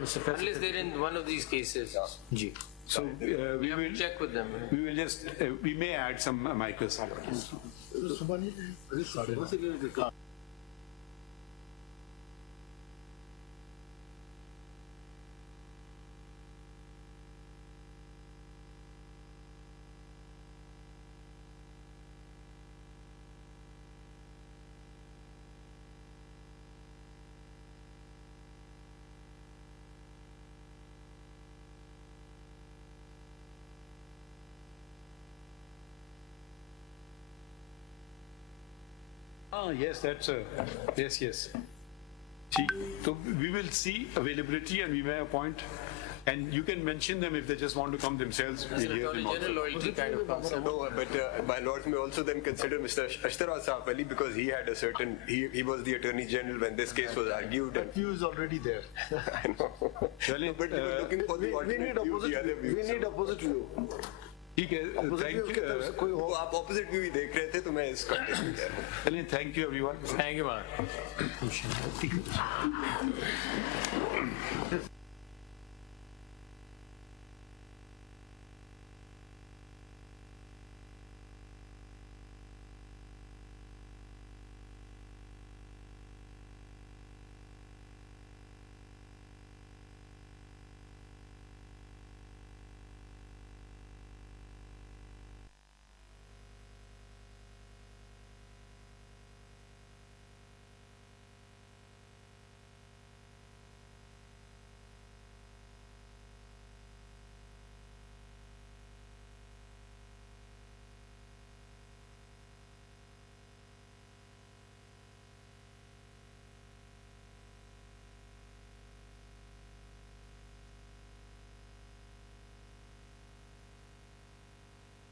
Mr. Faisal. Unless they're in one of these cases. Ji. So we will check with them. We will just we may add some migrants. Yes, that's yes. See, so we will see availability and we may appoint, and you can mention them if they just want to come themselves. That's an Attorney General loyalty kind of concept. No, but my Lord may also then consider Mr. Ashtara Saab Ali, because he had a certain, he was the Attorney General when this case was argued. That view is already there. I know. Well, but we were looking for the alternate view, the other view. We need opposite view. ठीक है, thank you. कोई हो आप opposite view ही देख रहे थे तो मैं इस context में कह रहा हूँ. चलिए, thank you everyone. Thank you, man.